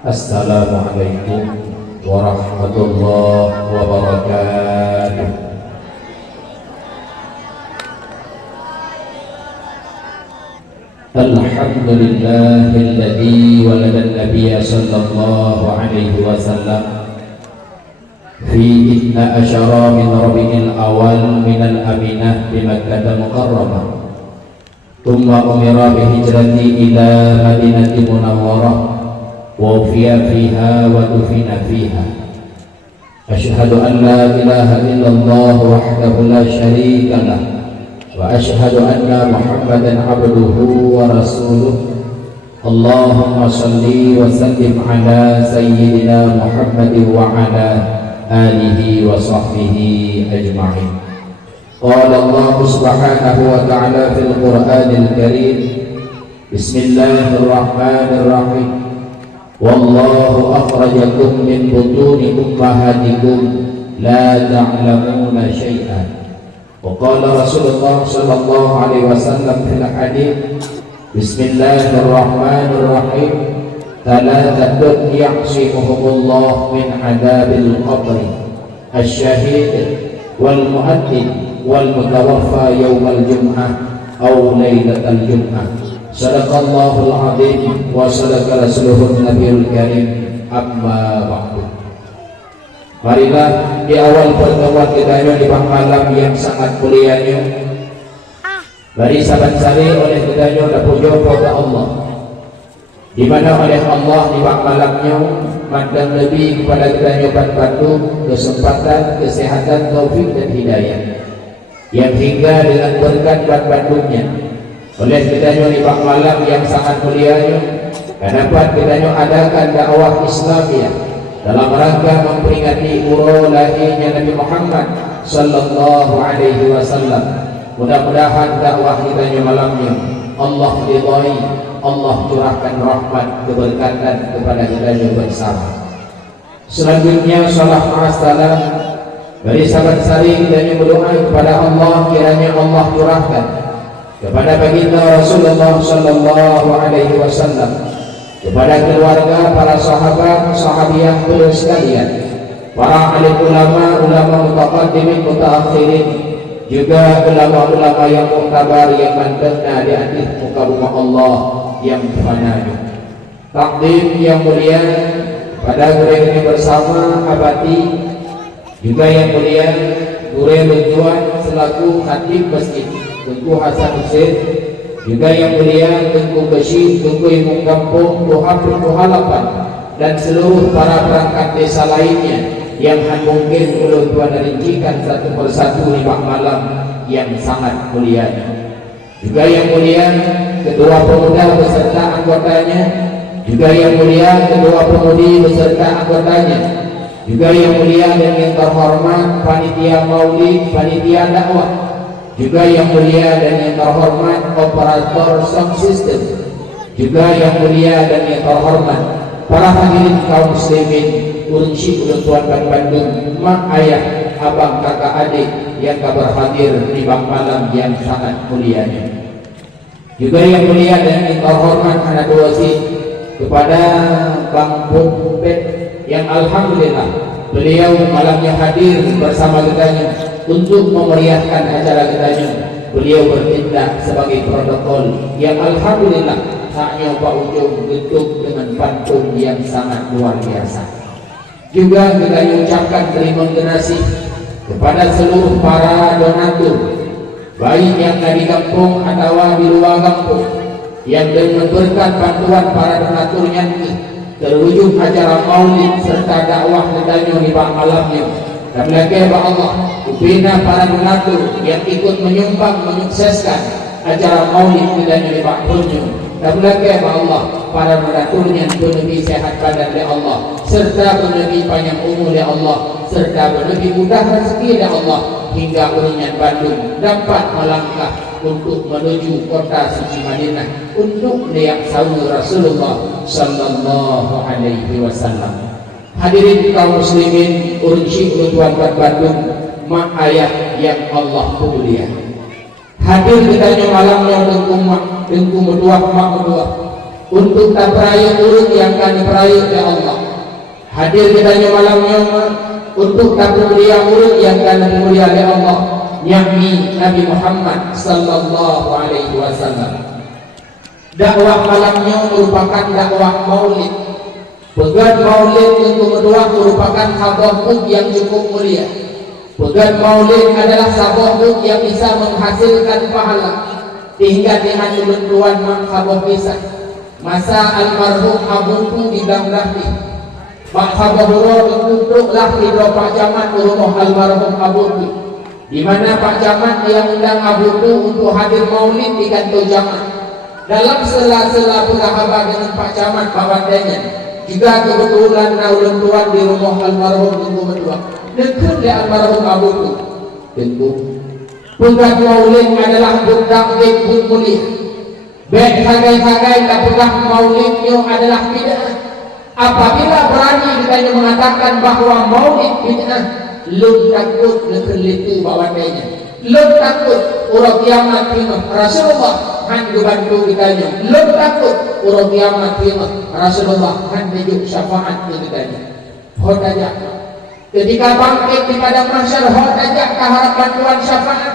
Assalamualaikum warahmatullahi wabarakatuh. Alhamdulillahilladzi walada an-nabiyya sallallahu alaihi wasallam fi inna asyara min rabi'il awal minal aminah bi Makkah mukarramah. Thumma umira bi hijrati ila Madinati Munawwarah ووفي فيها ودفن فيها. أشهد أن لا إله إلا الله وحده لا شريك له وأشهد أن محمدا عبده ورسوله. اللهم صل وسلم على سيدنا محمد وعلى آله وصحبه أجمعين. قال الله سبحانه وتعالى في القرآن الكريم: بسم الله الرحمن الرحيم. Wallahu akhrajakum min butuni ummahatikum la ta'lamuna syai'an. Wa qala Rasulullah sallallahu alaihi wasallam fil hadits: Bismillahirrahmanirrahim. Thalathatun ya'simuhumullah min 'adzabil qabri: asy-syahid wal mu'adzin wal mutawaffa yaumal jum'ah aw lailatal jum'ah. Sadaqallahul azim wa sadaqa rasuluhun nabiyul karim. Amma ba'du. Marilah di awal pertemuan kita di malam yang sangat mulianya, bari saban-sari oleh kita dapujo kepada Allah, di mana oleh Allah di malamnya mandang lebih kepada kita bantu kesempatan, kesehatan, taufik dan hidayah yang hingga dengan berkat bantunya oleh kita di malam yang sangat mulianya dapat kita adakan dakwah Islamiyah dalam rangka memperingati urus lahirnya Nabi Muhammad sallallahu alaihi wasallam. Mudah-mudahan dakwah kita malamnya Allah ridhai, Allah curahkan rahmat keberkatan kepada kita bersama. Selanjutnya salam salam dari sahabat sari kita berdoa kepada Allah, kiranya Allah curahkan kepada baginda Rasulullah sallallahu alaihi wasallam, kepada keluarga, para sahabat, sahabiah beliau sekalian, para alim ulama, ulama mutaqaddimin, mutaakhirin, juga ulama-ulama yang muktabar yang mandangna di atas muka bumi Allah yang fananya. Takdim yang mulia pada guru ini bersama abadi, juga yang mulia guru berjuang selaku khatib masjid Tengku Hasan Hussein, juga yang mulia Tengku Bashir, Tengku Imam Kampung, Tuhan Halapan, dan seluruh para perangkat desa lainnya yang mungkin belum Tuhan rincikan satu persatu di malam yang sangat mulia. Juga yang mulia ketua pemuda beserta anggotanya, juga yang mulia ketua pemudi beserta anggotanya, juga yang mulia dan yang terhormat panitia maulid, panitia dakwah, juga yang mulia dan yang terhormat operator sound system, juga yang mulia dan yang terhormat para hadirin kaum muslimin, unsi Tuan Bandung, mak ayah, abang, kakak, adik yang kabar hadir di malam yang sangat mulianya. Juga yang mulia dan yang terhormat anak wasi kepada Bang Pumpet yang alhamdulillah beliau malamnya hadir bersama kita untuk memeriahkan acara kita. Beliau bertindak sebagai protokol yang alhamdulillah haknya Pak Ujung bentuk dengan pantun yang sangat luar biasa. Juga kita ucapkan terima kasih kepada seluruh para donatur, baik yang dari kampung atau di luar kampung, yang dengan berkat bantuan para donaturnya terwujud acara maulid serta dakwah kita di malamnya. Dan lagi Allah upina para donatur yang ikut menyumbang menyukseskan acara maulid kita di maklumnya. Dan lagi Allah para donaturnya lebih sehat badan oleh Allah, serta lebih panjang umur oleh Allah, serta lebih mudah rezeki oleh Allah, hingga uringan Bandung dapat melangkah untuk menuju kota suci Madinah untuk melihat sahur Rasulullah sallallahu alaihi wasallam. Hadirin kaum muslimin, ursi Tuan Bandung, mak ayah yang Allah mulia. Hadir kita malamnya dengku medua mak medua untuk tak peraya urut yang kami peraya ya Allah. Hadir kita malamnya untuk tak mulia urut yang kami mulia ya Allah, yakni Nabi Muhammad sallallahu alaihi wasallam. Dakwah malamnya merupakan dakwah maulid. Pegan maulid untuk berdoa merupakan tabahruk yang cukup mulia. Pegan maulid adalah tabahruk yang bisa menghasilkan pahala hingga dengan kebentuan makhabah kisah masa almarhum abuku di Bangladesh. Makhabah bentuklah di Pak Jamat ke rumah almarhum abuku, di mana Pak Jamat yang undang abuku untuk hadir maulid di kantor Jamat. Dalam sela-sela bersahabat dengan Pak Camat bawandanya, juga kebetulan naulun tuan di rumah almarhum tunggu berdua dekat di almarhum abuku. Tentu pegang maulid adalah budak bud mulia. Baik hagai-hagai tak pegang maulidnya adalah bid'ah. Apabila berani kita mengatakan bahawa maulid bid'ah, lu takut lekelitu bawandanya, lu takut orang kiamat terima Rasulullah han dibantu kitanya, lu takut orang kiamat terima Rasulullah han dijuk syafaat kitanya. Hodajak ketika bangkit di padang mahsyar, hodajak keharap bantuan syafaat.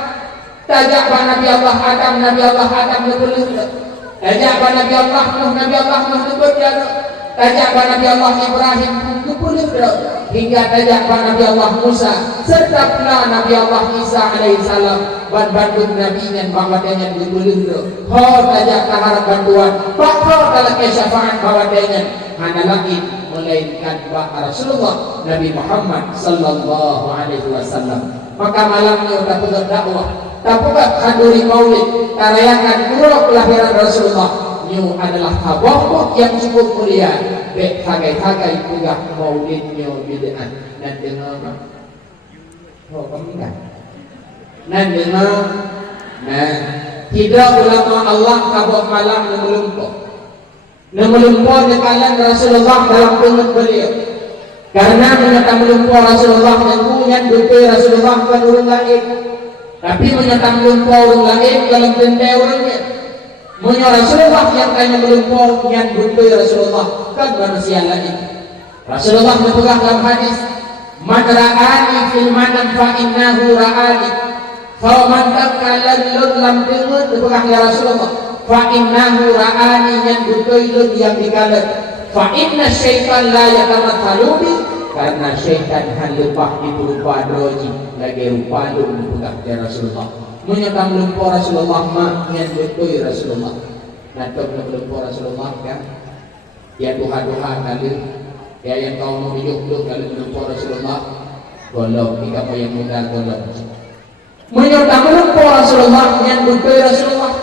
Tajak Nabi Allah Adam, Nabi Allah Adam lebih. Tajak Nabi Allah Nuh, Nabi Allah Nuh lebih. Tajak Nabi Allah Ibrahim lebih. Hingga tajak Nabi Allah Musa serta pula Nabi Allah Isa alaihissalam ban bantu Nabi yang bawadanya lebih. Ho tajak keharap bantuan, bakal dalam syafaat bawadanya hanya lagi melainkan Rasulullah Nabi Muhammad sallallahu alaihi wasallam. Maka malamnya dapat dakwah, dapat haduri maulid, tarayakan pura kelahiran Rasulullah. Ini adalah tabahruk yang cukup mulia. Baik hagai-hagai pula maulidnya bid'ah. Dan dengar oh kamu kan? Dan dengar tidak ulama Allah kabur malam melumpur dekalan Rasulullah dalam pengut beliau. Karena menyatakan melumpur Rasulullah dan punya dupe Rasulullah bukan orang lain, tapi menyatakan melumpur orang lain dalam tenda orangnya. Punya Rasulullah yang kaya melumpur yang dupe Rasulullah kan manusia lain. Rasulullah berpegang dalam hadis, man ra'ani fil manam fa innahu ra'ani. Fa man takalan lam dengut berpegang ya Rasulullah, fa innahu ra'ani yang dupe yang dikalat. Fa inna syaitan la yatamathalubi, karena syaitan halupah diberupa doji lagi rupa dipegang ya Rasulullah. Menyatakan lumpur Rasulullah mak yang betul Rasulullah. Nanti lumpur Rasulullah kan ya Tuhan kali ya yang kau mau hidup kalau lumpur Rasulullah golong jika mau yang muda golong. Menyatakan lumpur Rasulullah yang betul Rasulullah.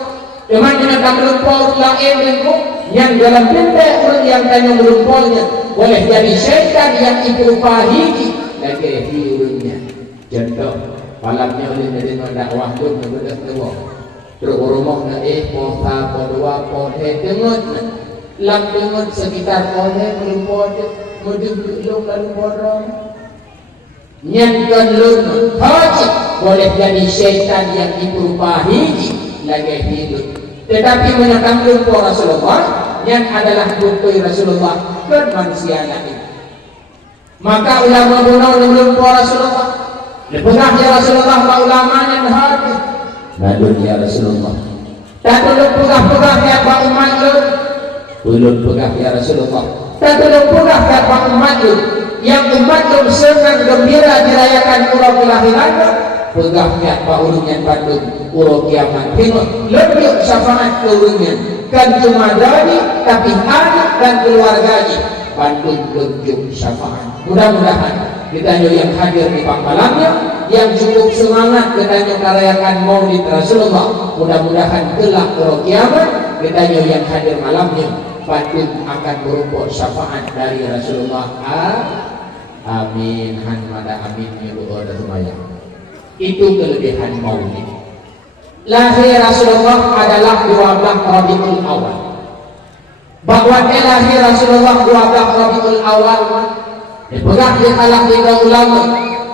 Cuman menyatakan lumpur lain lingkup yang dalam benda orang yang tanya melumpurnya boleh jadi syaitan yang berupa hiji lagi hidupnya. Contoh malamnya oleh dari dakwah pun berdekat dewa terus rumah na posa podua pohe dengut lam dengut sekitar pohe melumpur muduk lalu bodong nyankan lun haji boleh jadi syaitan yang berupa hiji lagi hidup. Tetapi menyatakan lumpur Rasulullah yang adalah bukti Rasulullah dan manusia lain. Maka ulama bunuh lumpur Rasulullah dipegang ya Rasulullah wa ulama yang hadir nadun ya Rasulullah. Tak tolong pegang-pegang ya Pak umat lu, tolong pegang ya Rasulullah. Tak tolong pegang ya Pak umat lu, yang umat lu senang gembira dirayakan urang kelahiran. Pegang ya Pak ulungan Bandung urang kiamat tengok lebih syafaat ulungan kan cuma dari tapi anak dan keluarganya Bandung lebih syafaat. Mudah-mudahan kita yang hadir di malamnya yang cukup semangat kita merayakan maulid Rasulullah. Mudah-mudahan kelak urang kiamat kita yang hadir malamnya Bandung akan berupa syafaat dari Rasulullah. Amin. Hanmada amin ya Allah semuanya. Itu kelebihan maulid. Lahir Rasulullah adalah 12 Rabiul Awal. Bahwa dia lahir Rasulullah 12 Rabiul Awal dipegang di kalangan tiga ulama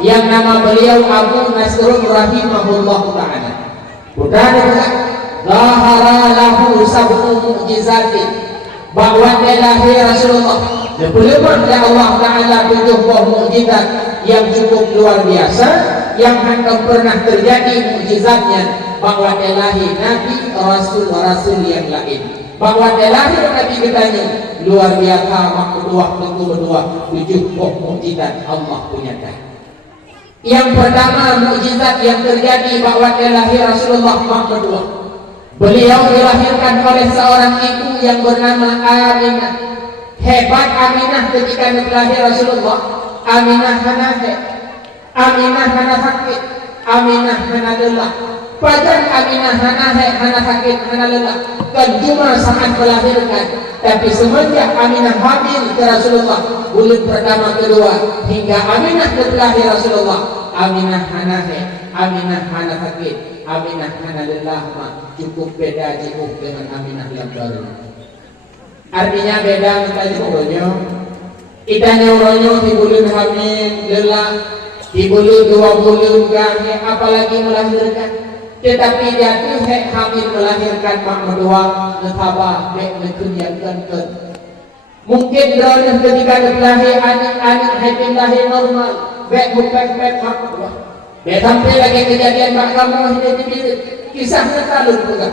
yang nama beliau Abu Nasrun rahimahullah ta'ala. Putra dipegang zahara lahu sab'u mu'jizatin bahwa dia lahir Rasulullah. Lepas ya Allah Ta'ala tujuh buah mukjizat yang cukup luar biasa, yang akan pernah terjadi mukjizatnya, bahwa dia lahir Nabi Rasul yang lain, bahwa dia lahir Nabi katanya luar biasa, makluah tentu berdua tujuh buah mukjizat Allah punya dah. Yang pertama mukjizat yang terjadi bahwa dia lahir Rasulullah kedua, beliau dilahirkan oleh seorang ibu yang bernama Aminah. Hebat Aminah ketika lahir Rasulullah. Aminah hana Aminah hana sakit, Aminah hana lelah. Padan Aminah hana sakit, hana lelah, kan cuma saat melahirkan. Tapi semenjak Aminah hamil ke Rasulullah, bulan pertama kedua hingga Aminah lahir Rasulullah, Aminah hana sakit, Aminah hana lelah, cukup beda jauh dengan Aminah yang baru. Artinya beda kita uronyo. Itanya uronyo di bulan hamil lelah, di bulan 2 bulan gahe, apalagi melahirkan. Tetapi dia tu hamil melahirkan mak medua netaba dek nekuniakan. Mungkin drone ketika lahir anak-anak happy lahir normal, bek bukan mak medua. Dia sampai lagi kejadian mak kamu hidup di kisahnya selalu juga.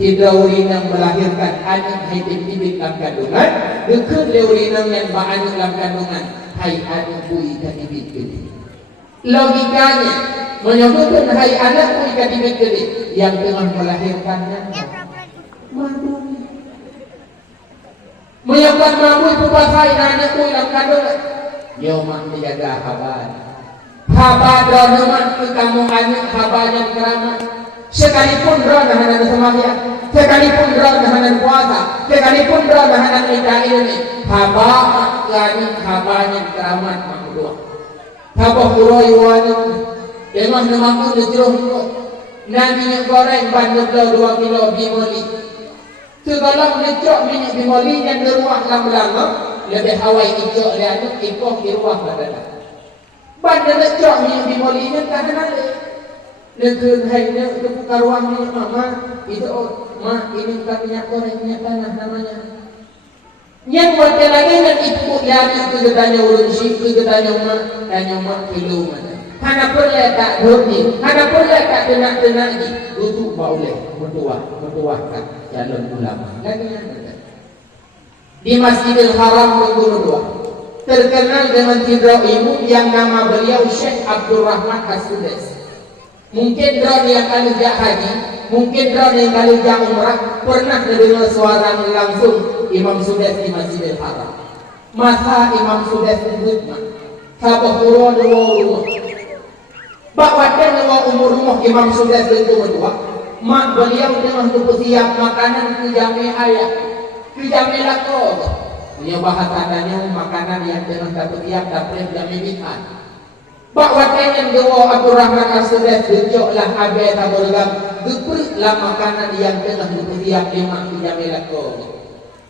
Hidraulinang melahirkan anak happy bibit dalam kandungan, dekat leurinang yang anak dalam kandungan, hai anak bui dan bibit gede. Logikanya menyebutkan hai anak bui dan bibit gede yang tengah melahirkannya madu. Menyebutkan mabui pupas hai anak bui dalam kandungan. Nyoman menjaga haban. Haban donaman ke kamu anak haban yang keramat. Sekalipun roh nahanan sembahyang, sekalipun roh nahanan puasa, sekalipun roh nahanan ibadah ini, haba gani habanya keramat makhluk. Haba huroi wani, emang namaku dejroh itu. Nabi yang goreng bandar 2 kilo bimoli. Segala necok minyak bimoli yang beruah lama-lama, lebih hawai ijok lihat ikoh di ruah badan. Bandar necok minyak bimolinya tak kenal. Negeri hanya untuk karuangnya mama itu ini bukan minyak goreng, minyak tanah namanya. Yang buat lagi dan ibu yang itu ketanya urun si itu ketanya mak kilo mana. Hana perlu tak dorni, hana perlu tak tenak di untuk boleh bertuahkan jalan ulama. Lagi yang di Masjidil Haram kedua terkenal dengan hidrau ibu yang nama beliau Syekh Abdul Rahman As-Sudais. Mungkin drone yang kali haji, mungkin drone yang kali umrah pernah mendengar suara langsung Imam Sudais di Masjidil Haram. Masa Imam Sudais menyebut sabah urun dua. Bakwakan dua umur rumah Imam Sudais itu berdua. Mak beliau dengan siap makanan ke jami ayah, ke jami lako. Punya bahasannya makanan yang dengan siap dapat jami bitan. Bakwakan yang dua Abdul Rahman As-Sudais dejoklah habis taburgam, geputlah makanan yang tengah siap di mak ke jami lako.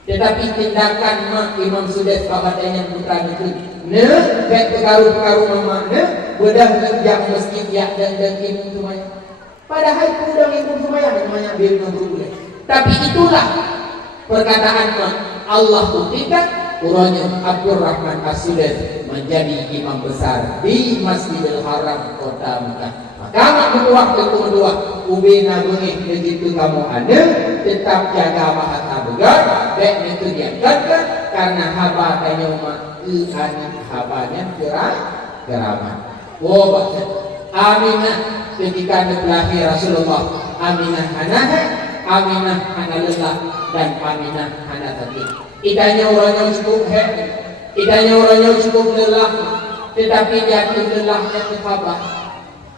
Tetapi tindakan mak Imam Sudais bahasannya putra itu. Baik pengaruh-pengaruh mama bedah kerja masjid yang dan ibu semuanya. Padahal kudang ibu semuanya namanya bil boleh. Tapi itulah perkataan mak Allah buktikan uranya Abdul Rahman As-Sudais menjadi imam besar di Masjidil Haram kota Mekah. Maka mak kedua ubina bengih begitu kamu ada tetap jaga bahasa begar baik itu dia karena haba tanya mak anak habanya keramat. Oh, Aminah ketika lahir Rasulullah, Aminah hanaha, Aminah hanalah dan Aminah hanatati. Idanya orangnya cukup idanya orangnya cukup lelah, tetapi dia lelahnya bersabar.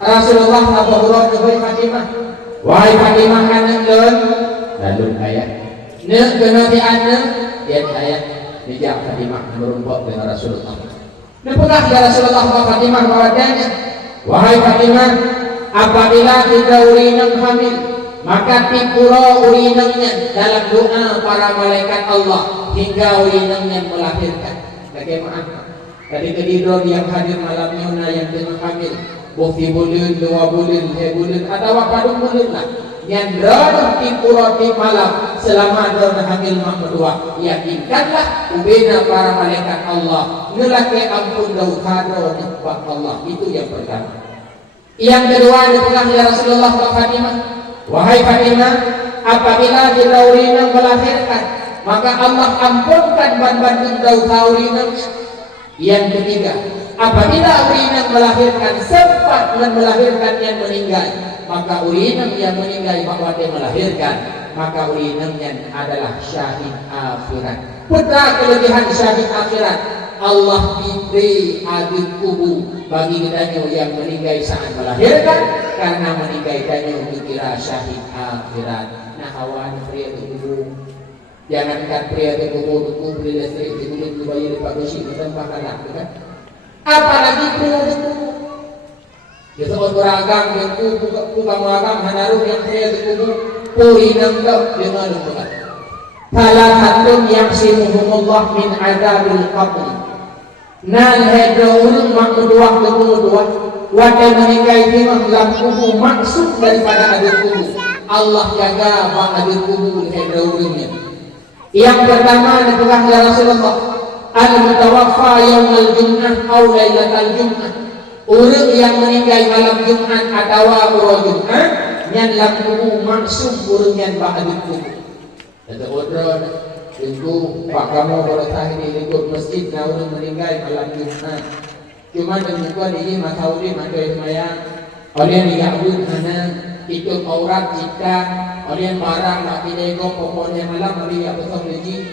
Rasulullah Abahurah wahai Fatimah, wahai Fatimah anak lalu ayat, kena di anak dia ayat. Bijak Fatimah merumpok dengan Rasulullah. Nepukah ya Rasulullah Fatimah bawadanya, wahai Fatimah, apabila kita urinang hamil, maka tipura urinangnya dalam doa para malaikat Allah hingga urinangnya melahirkan. Bagaimana? Tadi kedidron yang hadir malamnya yang tengah hamil, bukti bulan, 2 bulan, 3 bulan, atau apa bulan lah. nyandra di pura di malam selama dona hamil makmudua. Yakinkanlah ubena para malaikat Allah ngelake ampun dauhado nikmat Allah. Itu yang pertama. Yang kedua dipegang ya Rasulullah wa Fatimah. Wahai Fatimah, apabila Daurina melahirkan, maka Allah ampunkan ban-ban Daurina. Yang ketiga, apabila Urina melahirkan sempat dan melahirkan yang meninggal, maka Urina yang meninggal bahwa dia melahirkan, maka Urina yang adalah syahid akhirat. Putra kelebihan syahid akhirat, Allah diberi adil kubur bagi kita yang meninggal saat melahirkan, karena meninggal kita dikira syahid akhirat. Nah awan pria itu kubur, jangankan pria itu kubur beli listrik itu boleh dibayar di pagosi tanpa kalah, kan? Apalagi pria itu dia sebut beragam dan bukan beragam hanaruh yang pria itu kubur puri nangkap dengan lupa. Salah satu yang simuhumullah min azabil qabr. Nan hedro ulun makmuduah kemuduah wadah meninggal timah dalam kubur maksud daripada adil kubur. Allah jaga bang adil kubur hedro ulunnya. Yang pertama dipegang oleh Rasulullah, al-mutawaffa yaumul jum'ah aw lailatul jum'ah. Orang yang meninggal malam Jumat atau hari Jumat yang dalam kubur maksud orang yang ba'adul kubur. Kata orang tunggu pak kamu boleh tahiri ikut masjid na orang meninggal malam Jumat. Cuma demikian ini masaudi makai semayang. Oleh Yahud mana ikut aurat jika oleh barang nak dinego pokoknya malam hari yang besar lagi.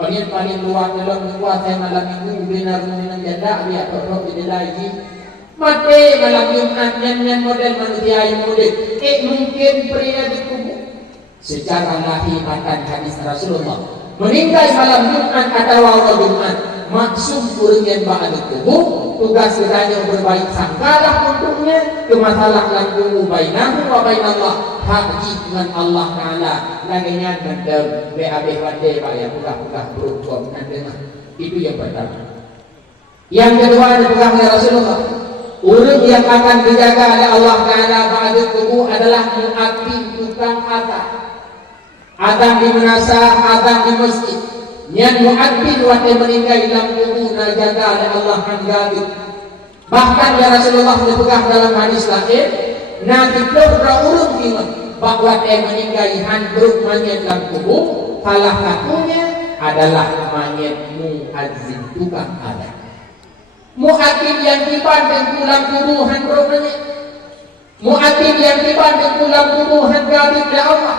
Oleh paling luar dalam luar saya malam minggu benar minum janda dia terus di lagi. Mati malam Jumat yang model manusia yang model. Mungkin pria dikubur. Secara lahiratan hadis Rasulullah meninggal malam Jumat atau hari Jumat maksud orang yang ba'adul kubur tugas kiranya berbaik sangkalah untuknya ke masalah langkung bainahu wa bainallah haji dengan Allah Ta'ala laginya mendem BAB wadai bayar buka-buka berukut itu yang pertama. Yang kedua dipegang oleh Rasulullah, orang yang akan dijaga oleh Allah Ta'ala ba'adul kubur adalah mu'adzin tukang azan di menasah, azan di masjid. Yang mu'adzin waktu meninggal dalam kubur jaga oleh Allah Ta'ala. Bahkan ya Rasulullah dipegang dalam hadis lain, nanti doa urut lima bahwa dia meninggal handbruk mayat dalam kubur. Salah satunya adalah mayat mu'adzin tukang azan. Mu'adzin yang dibanding pulang kubur handbruk mayat. Mu'adzin yang dibanding pulang kubur handbruk ya Allah.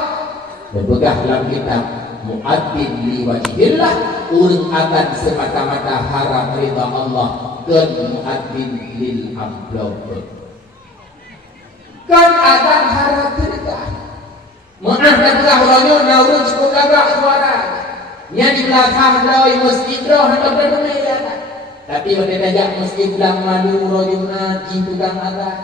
Dipegang dalam kitab mu'adzin li wajhillah, urang azan semata-mata harap ridha Allah, dan mu'adzin lil amblok. Kan azan harap ridha. Maaf dah ulanya naurun sekolah gak suara. Nya di belakang doi masjid roh hendak berdemai ya. Tapi pada tajak masjid bilang malu Jumat di tukang azan.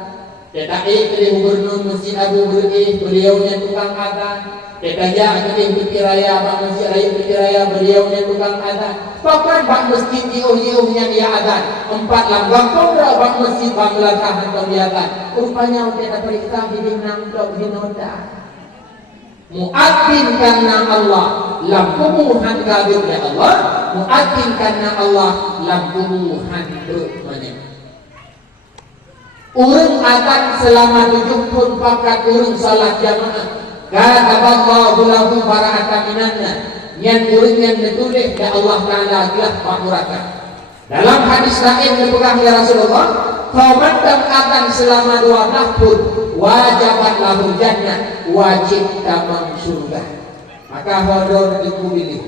Tetapi dari gubernur Masjid Abu Hurairah beliaunya tukang azan. Tetanya akhirnya Bukit Raya, Bang Masjid Raya Bukit Raya, beliaunya tukang azan. Bahkan Bang Masjid diuh-iuhnya dia azan. 4 langgam kobra Bang Masjid Bang Langkah atau dia azan. Rupanya udah periksa di nangdok di noda. Mu'adzin karena Allah, lampuhan gaduh ya Allah. Mu'adzin karena Allah, lampuhan mana. Urung azan selama 70 pakat urung salat jamaah. Kataballahu lahu bara'atan minanna. Yang urung yang ditulis ya Allah Ta'ala adalah makmuratan. Dalam hadis lain dipegang oleh Rasulullah, qamatan akan selama 2 tahun wajiban lahu jannah, wajib tamam surga. Maka hodor dipilih.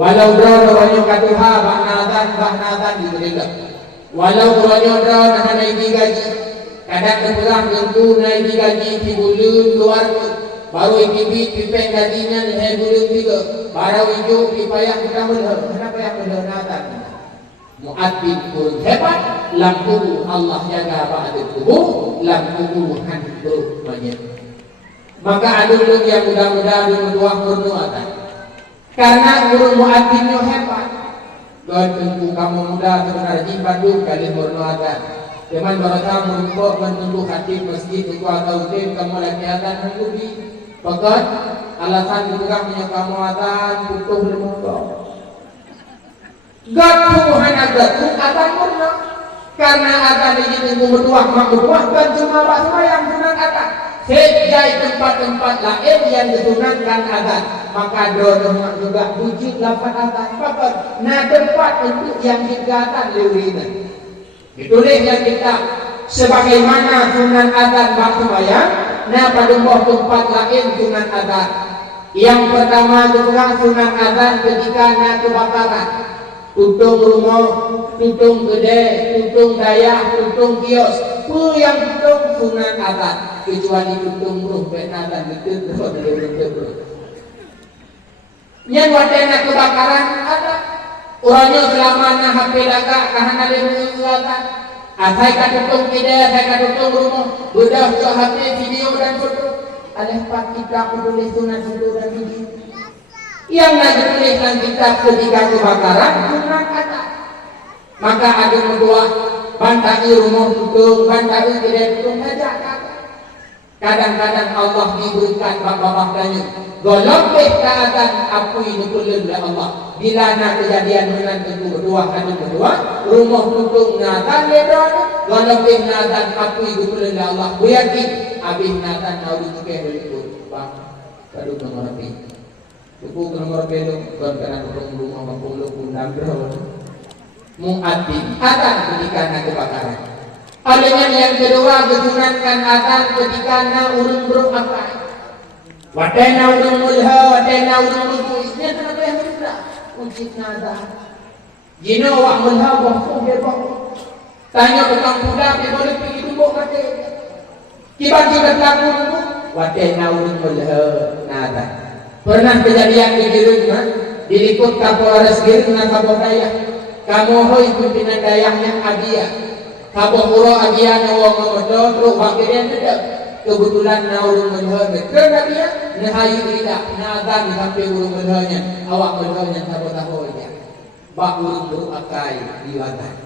Walau dron ronyo kaduha bahnadan diberikan. Walau ronyo dron hanai digaji. Kadang dipegang tentu naik digaji di bulun luar. Baru ikibit pipeng gajinya leher bulun juga. Baru hijau pipayah kita belah. Kenapa yang belah nadan? Mu'adzin kurun hebat, lampu Allah jaga ba'adul kubur, lampu hantu banyak. Maka ada orang yang mudah-mudahan berdoa berdoa. Karena urung mu'adzinnya hebat. Dan tentu kamu muda sebenarnya Bandung kali berdoa. Cuman baru tahu menumpuk menunjuk hati masjid itu atau tim kamu lagi akan mengubi. Pokok alasan juga punya kamu atan butuh bermuka. Gak Tuhan agak atan pun karena atan ini tunggu bertuah mak bertuah kan cuma pak sembahyang sunat atan. Sejai tempat-tempat lain yang disunatkan atan, maka doa juga wujud lapan atan. Pokok nah tempat untuk yang digatan lewina. Itulah yang kita sebagaimana sunat atan pak sembahyang. Nah pada tempat lain sunat adzan. Yang pertama juga sunat adzan ketika nak kebakaran. Tutung rumah, tutung kedai, tutung daya, tutung kios. Pu yang tutung sunat adzan. Kecuali tutung ruh adzan itu terus. Yang wadana kebakaran ada. Orangnya selama nak HP lagak kahana lemu adzan. Saya katutung tidak, saya katutung rumah. Sudah HP, video dan foto. Alhamdulillah kita tulis sunat foto dan video. Yang nak tuliskan kitab ketika kebakaran sunat ada. Maka ada berdua bantai rumah tutung, bantai tidak tutung saja. Kadang-kadang Allah diberikan bapak-bapak tanya. Golong keadaan apa ini kulun oleh Allah. Bila nak kejadian dengan tentu berdua, ada berdua. Rumah tutung natan ledon. Golong keadaan apa ini kulun oleh Allah. Buyaki abis natan tahu itu kaya berikut. Bang, kadu nomor api. Tuku nomor api itu karena rumah mampung undang berapa. Mu'ati akan ketika nak kebakaran. Adanya yang kedua kesunatkan adzan ketika na urung berupakai. Wadana urung mulha, wadana urung ruku. Ini kenapa yang berbeda? Ujib nada. Jino wak mulha bohong dia bohong. Tanya tukang kuda dia boleh pergi duduk kata. Tiba-tiba laku duduk. Wadana urung mulha nada. Pernah kejadian di Girun, diliput Kapolres Girun dengan Kapol Dayak. Kamu hoi pimpinan Dayak yang Abiyah. Kapol Puro Abiyah nawang memodo terus wakilnya tidak. Kebetulan na urung menhanya kerana dia nahayu tidak nagan sampai urung menhanya awak menhanya tahu-tahu aja bak urung berupakai diwatan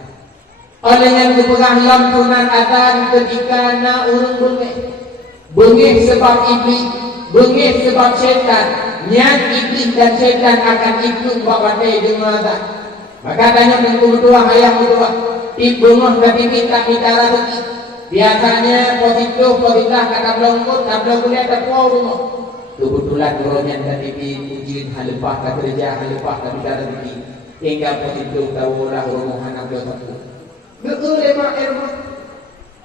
oleh yang dipegang lampunan adzan ketika na urung bengih sebab iblis bengih sebab syaitan niat iblis dan syaitan akan ikut buat batai dengan adzan maka tanya dengan berdua ayah berdua ibungah tapi minta rezeki. Biasanya positif kata belongkut, tablo kuliah tak puau rumah. Kebetulan turunnya dari ujian halepah ke kerja, halepah ke bidara rezeki. Hingga positif tahu lah rumah anak dia tak puau. Betul lemak rumah.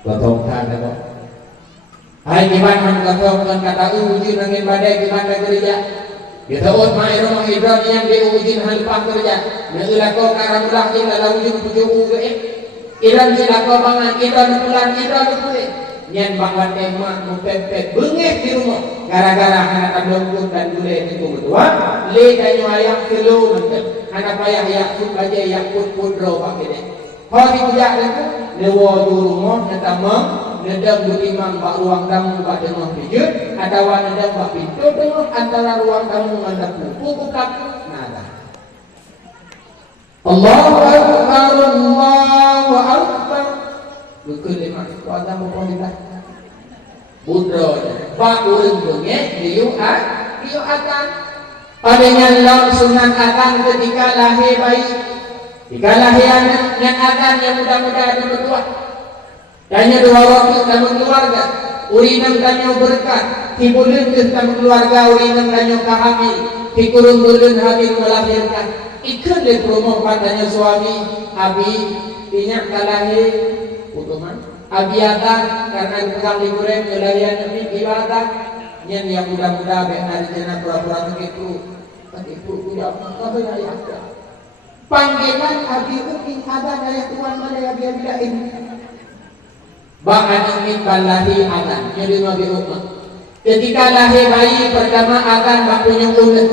Gotongkan lemak. Hai gimana gotongkan kata ujian angin badai gimana kerja. Kita tahu mak rumah hidran yang dia ujian halepah kerja. Nagelah kau karamulah kita lalu ujian tujuh Iran silako bangan, Iran pulang, Iran pulang. Nyan bakwan emak mupepet bengeh di rumah. Gara-gara anak ablongkut dan gulai itu berdua. Le danyo ayak selo mentep. Anak payah yak suk aja yak put pudro pakai deh. Hari kujak itu, lewo di rumah, netamang, nedang berimang bak ruang tamu bak dengar pijut, atau nedang bak pintu dengar antara ruang tamu dengan buku kaku, nada. Allahu Akbar, Allahu Akbar. Bukan lima kuasa memperintah. Budro, pak urung bengek, diu akan. Adanya lam sunat akan ketika lahir bayi. Jika lahir anak yang akan yang muda-muda ada bertuah. Tanya dua waktu dalam keluarga. Urinam tanya berkat. Tibulun dalam keluarga urinam tanya kehamil. Tikurun-kurun hamil melahirkan. Ikan di promo padanya suami abi minyak kalahir putuman abi akan karena dipegang digoreng melarian demi ibadah yang mudah-mudah benar jenah pura-pura begitu ketipu punya apa ya panggilan abi uking ada daya tuan mana ya biar bidain bahkan ingin balahi akan jadi nabi umat ketika lahir bayi pertama akan bak punya ulet.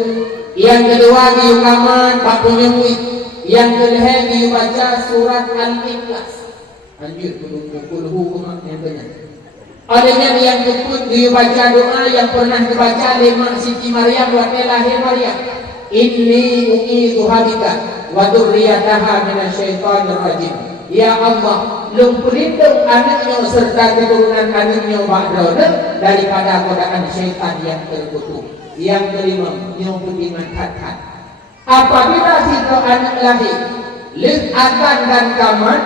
Yang kedua diukaman Pak Penyemui. Yang kedua dibaca surat Al-Ikhlas. Anjir pukul hukum maknanya. Adanya yang keput dibaca doa yang pernah dibaca lima Siti Maryam waktu lahir Maryam. Inni u'izuha bika wa dzurriyyataha minasyaitonir rajim. Ya Allah, lung pelindung anaknya serta keturunan anaknya ba'dana daripada godaan syaitan yang terkutuk. Yang kelima, nyo budiman hat-hat. Apabila si anak lahir, leh akan dan kaman,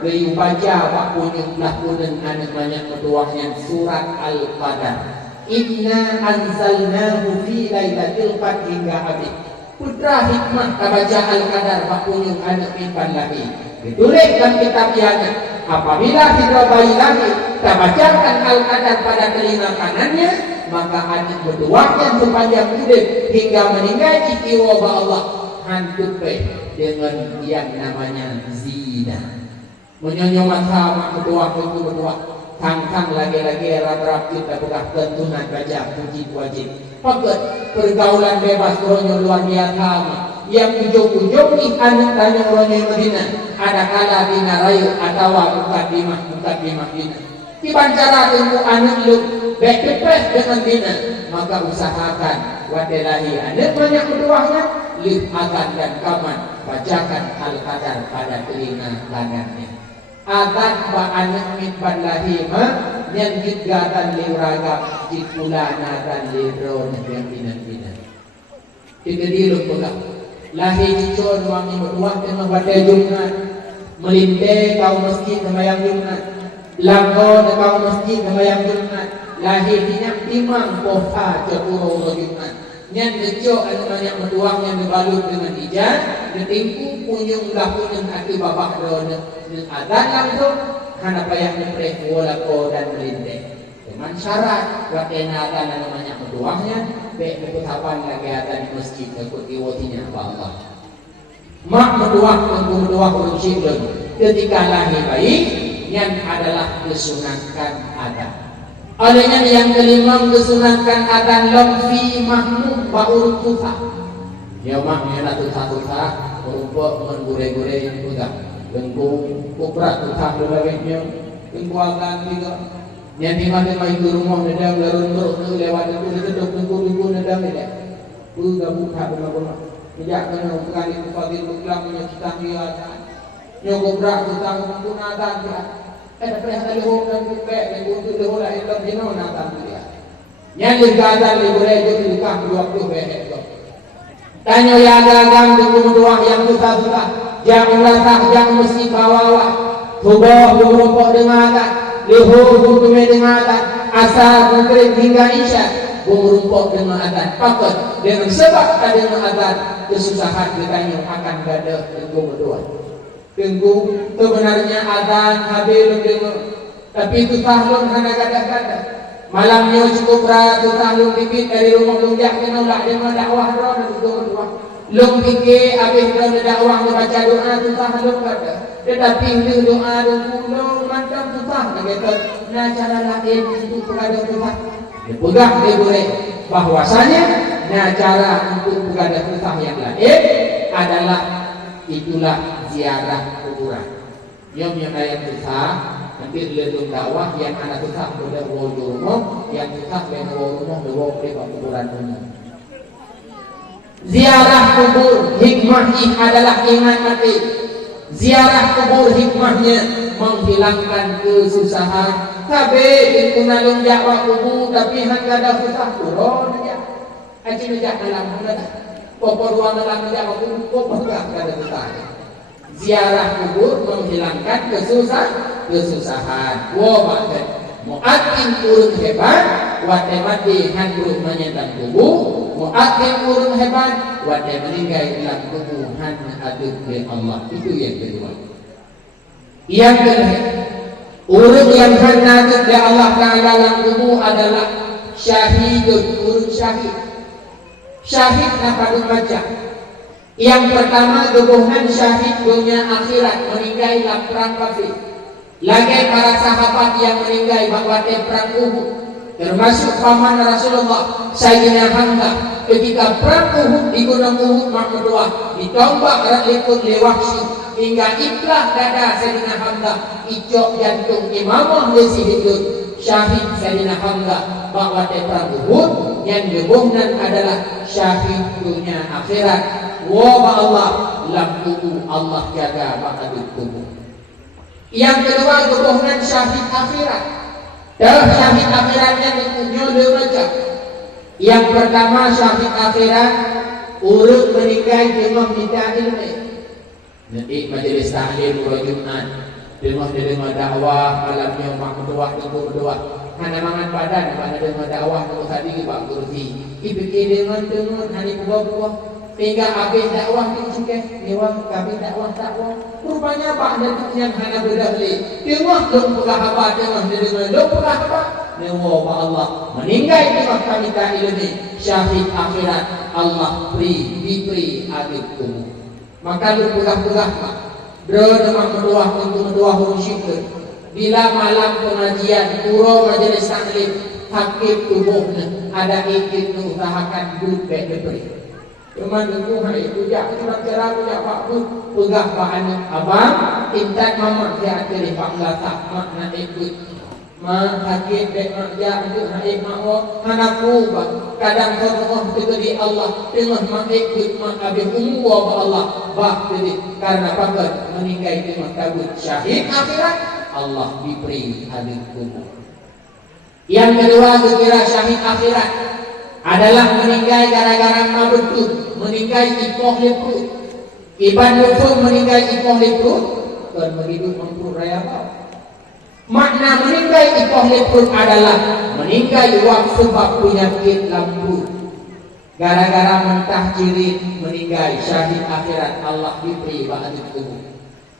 Gayu baca pak punyung lakunan anak banyak ketuahnya surat Al-Qadar. Inna anzalnahu fi lailatul qadr hingga habis. Putra hikmah baca Al-Qadar pak punyung anak mimpan lahir. Ditulis dalam kitab yang apabila hidra bayi lahir, bacakan Al-Qadar pada telinga kanannya, maka anak berdoakan sepanjang hidup hingga meninggal jika wabah Allah hantu dengan yang namanya zina. Menyonyo mata mak berdoa tang lagi-lagi rap kita buka tentunan baca puji wajib. Paket pergaulan bebas ronyo luar biasa yang ujung-ujung ni anak tanya ronyo Madinah ada kala dina rayu atau buka di Madinah. Dibancara ilmu anak lu baik-baik dengan dina, maka usahakan wadelahi anak banyak berdoanya lih akan dan kaman bacakan Al-Qadar pada telinga kanannya. Adat ba anak mimpan lahima yang gigatan liuraga jikulana dan lidron yang binan-binan. Dikedilu pula lahir jicon wangi berdoa dengan badai Jumat melinte kau masjid sembahyang Jumat langkau kau masjid sembahyang Jumat lahir dinyak timang poha cepuro Jumat yang kecok ada banyak berdoa yang dibalut dengan hijab ditimpu punyung lakunan hati babak dona dan adat langsung hana payah memperek wala ko dan melinte dengan syarat wakena akan ada banyak berdoanya baik berkutapan lagi ada di masjid ikut iwatinya Allah mak berdoa berusia ketika lahir bayi yang adalah kesunatkan adat. Olehnya yang kelima kesunatkan adat lamfi mahmud ba'urut tutah. Ya mak nyala tutah berupa menggure-gure yang pegang. Genggung kuprak tutah lelawetnya. Genggung akan juga. Yang dimana itu rumah nedang larun beruk lewat itu kedok genggung nedang nedang. Gabung tak benar-benar. Tidak kena berkali fadil berkelam menyertai dia. Nyokobrak tutang menggunakan dia. Tapi ada lehor dan kupek dan untuk lehor lahir dan dino natan dia. Yang digadal lehor itu dilikah dua puluh behet. Tanya ya dagang di kumduah yang susah-susah. Jangan latah, jangan mesti bawa-bawa. Tubuh berupok dengan atas. Lehor berkumai dengan atas. Asal konkret hingga isya. Berumpuk dengan adat pakat dengan sebab tak dengan adat kesusahan kita akan gada tengku berdoa tengku sebenarnya adat habis dengan tapi itu tahlung hana gada-gada malamnya cukup berat itu tahlung dikit dari rumah lunjak kena ulah dengan dakwah doa dan berdoa lung fikir habis dengan dakwah membaca doa itu tahlung gada tetapi itu doa dan pulau macam susah kata nah cara lain untuk berada Tuhan dipegang boleh bahwasanya cara untuk berada susah yang lain adalah itulah ziarah kuburan. Yang yang susah nanti lelung dakwah yang anak susah boleh rumah yang susah boleh rumah boleh ke kuburan umum. Ziarah kubur hikmahnya adalah ingat mati. Ziarah kubur hikmahnya menghilangkan kesusahan. Tapi kuna lung jawa kubur tapi hanya ada susah turun aja. Aji menjak dalam ada. Pokok ruang dalam menjak kubur pokok ada susah. Ziarah kubur menghilangkan kesusahan. Wa mu'atin urun hebat, wa temati handuk menyandang kubur. Mu'atin urun hebat, wa meninggal dalam kubur hanya aduk oleh Allah. Itu yang kedua. Yang kedua, urut yang hendak dari Allah Ta'ala dalam kubur adalah syahidun, urut syahid. Syahid apa baca? Yang pertama dukungan syahid dunia akhirat meninggal dalam perang kafir. Lagi para sahabat yang meninggal bahwa perang Uhud, termasuk paman Rasulullah Sayyidina Hamzah ketika perang Uhud di gunung Uhud berdoa ditombak ikut lewahsi hingga ikhlas dada Sayyidina Hamzah icok jantung imamah lesi hidup syahid Sayyidina Hamzah bahwa perang Uhud yang dibuhnan adalah syahid dunia akhirat wa Allah lam tubuh Allah jaga bakadut tubuh Yang kedua kebohongan syahid akhirat. Dah syahid akhiratnya nyoleh macam. Yang pertama syahid akhirat urut meninggal tengah minta ilmu. Nanti majlis taklim hari Jumat, tengah dakwah malamnya mak berdoa tunggu berdoa. Hana mangan badan pada dengan dakwah tu tadi ke Pak Kursi. Ipikir dengan hari buah-buah. Hingga habis dakwah tu juga dewan habis dakwah. Rupanya Pak Datuk yang hana berdahli. Tengah dong pegah apa tengah dengan dong pegah apa. Nyawa Pak Allah meninggal tengah kami tak ilmu syahid akhirat Allah diberi adil kubur. Maka lu pegah-pegah Pak. Dengan berdoa untuk berdoa huruf syukur. Bila malam pengajian pura majelis taklim hakim tubuhnya ada ikut mengusahakan duduk baik beri. Teman itu hari itu ya kita cara punya Pak Bud pegah bahan abang intan mama dia jadi Pak Latak makna ikut mak hakim baik mak dia untuk naik mak anakku kadang kau di Allah dengan mak ikut mak habis umur Allah bah jadi karena pakai meninggal itu mak kabut syahid akhirat Allah diberi adil kubur. Yang kedua kira syahid akhirat adalah meninggal gara-gara mabutut, meninggal ipoh leprut. Iban hukum meninggal ipoh leprut dan menghidup mampu raya bau. Makna meninggal ipoh leprut adalah meninggal waktu sebab penyakit lambung. Gara-gara mentah cirit meninggal syahid akhirat Allah diberi adil kubur.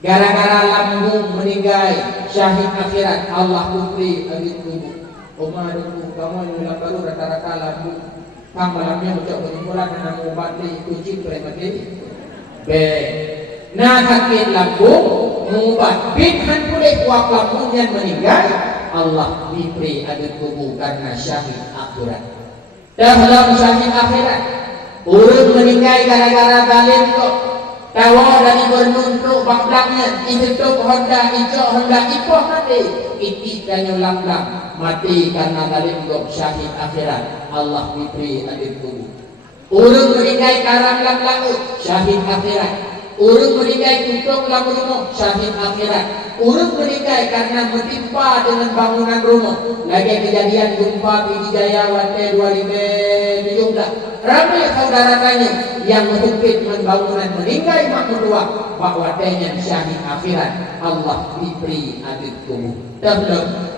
Gara-gara lambung meninggal syahid akhirat Allah kubri adil kubur. Omah adikku kamu yang baru rata-rata lambung. Kang malamnya mencoba berkumpulan dan nama ubat di kucing premati. Nah sakit lambung mengubat binhan boleh kuat lambung yang meninggal Allah diberi adil kubur karena syahid akhirat. Dalam syahid akhirat urut meninggal gara-gara balik kok. Tawa dari bernuntuk baklaknya hidup Honda hijau Honda ipoh mati iti kanyo lamlam mati karena dalim gok syahid akhirat Allah diberi adil kubur. Urung meninggal karam lam laut syahid akhirat. Urung meninggal tutup lam rumah syahid akhirat. Urung meninggal karena menimpa dengan bangunan rumah. Lagi kejadian gempa di Jaya Wate 2017. Ramai saudara tanya yang menghimpit bangunan meninggal mak kedua bahwa watenya syahid akhirat Allah diberi adil kubur.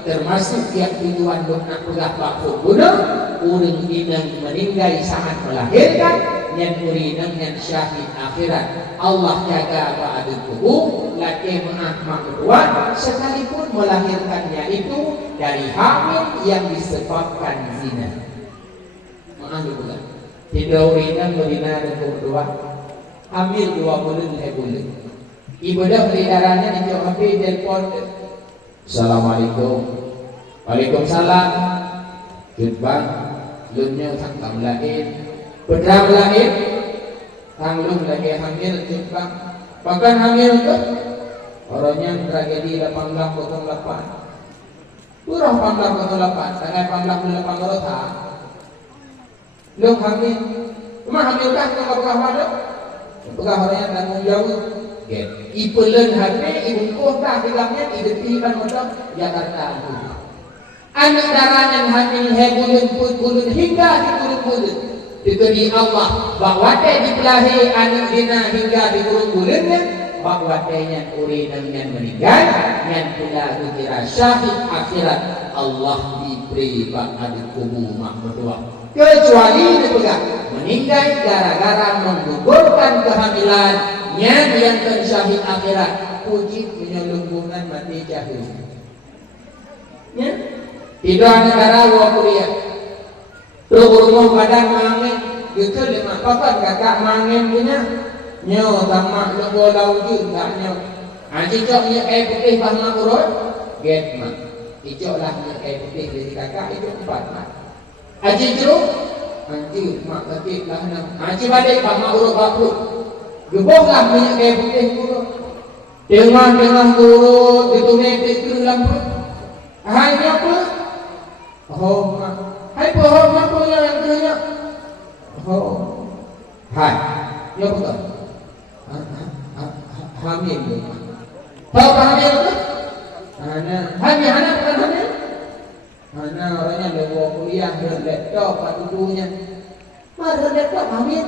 Termasuk yang tujuan doa pegah bakso bunuh urung inang meninggal sangat melahirkan yang urinang yang syahid akhirat Allah jaga apa adil kubur laki maaf mak kedua sekalipun melahirkannya itu dari hamil yang disebabkan zina. Maaf bukan tidak urinang berina dan kedua hamil 2 bulan 3 bulan ibadah beri darahnya di jawab HP telepon Assalamualaikum. Waalaikumsalam. Jutbang lunnya tang lain bedram lain tanglung lagi hamil jutbang bahkan hamil itu orangnya tragedi 1808 kurang 1808 dengan 1808 rota lung hamil cuma hamil kah kalau pegah pada pegah orangnya tanggung jawab ipulen HP ibu kota bilangnya idepikan motor Jakarta anak darah yang hamil bulun hingga di bulun itu di Allah bahwa dia dibelahi anak dina hingga di bulunnya bahwa dia urinang yang meninggal yang pula dikira syahid akhirat Allah diberi adil kubur makmudwa kecuali dipegang meninggal gara-gara menggugurkan kehamilan yang tersyahid akhirat puji penyelubungan mati jahil ya tidak negara wa kuliah rumah badan mangin gitu lima papan kakak mangin punya nyo tamak lebo laujud tak nyo aji cok nya putih bahma urut get mak ijok lah nya putih dari kakak itu 4 mak aji jeruk anjir mak ketik lah 6 aji balik bahma urut bakut geboklah minyak kayu putih kurut dengan kurut itu nepek ke dalam perut hanya apa? Oh mak hai pohon apa yang banyak oh hai ya betul hamil tahu hamil itu Hamil anak bukan hamil. Mana orangnya bawa kuliah laptop patutunya. Mari laptop hamil.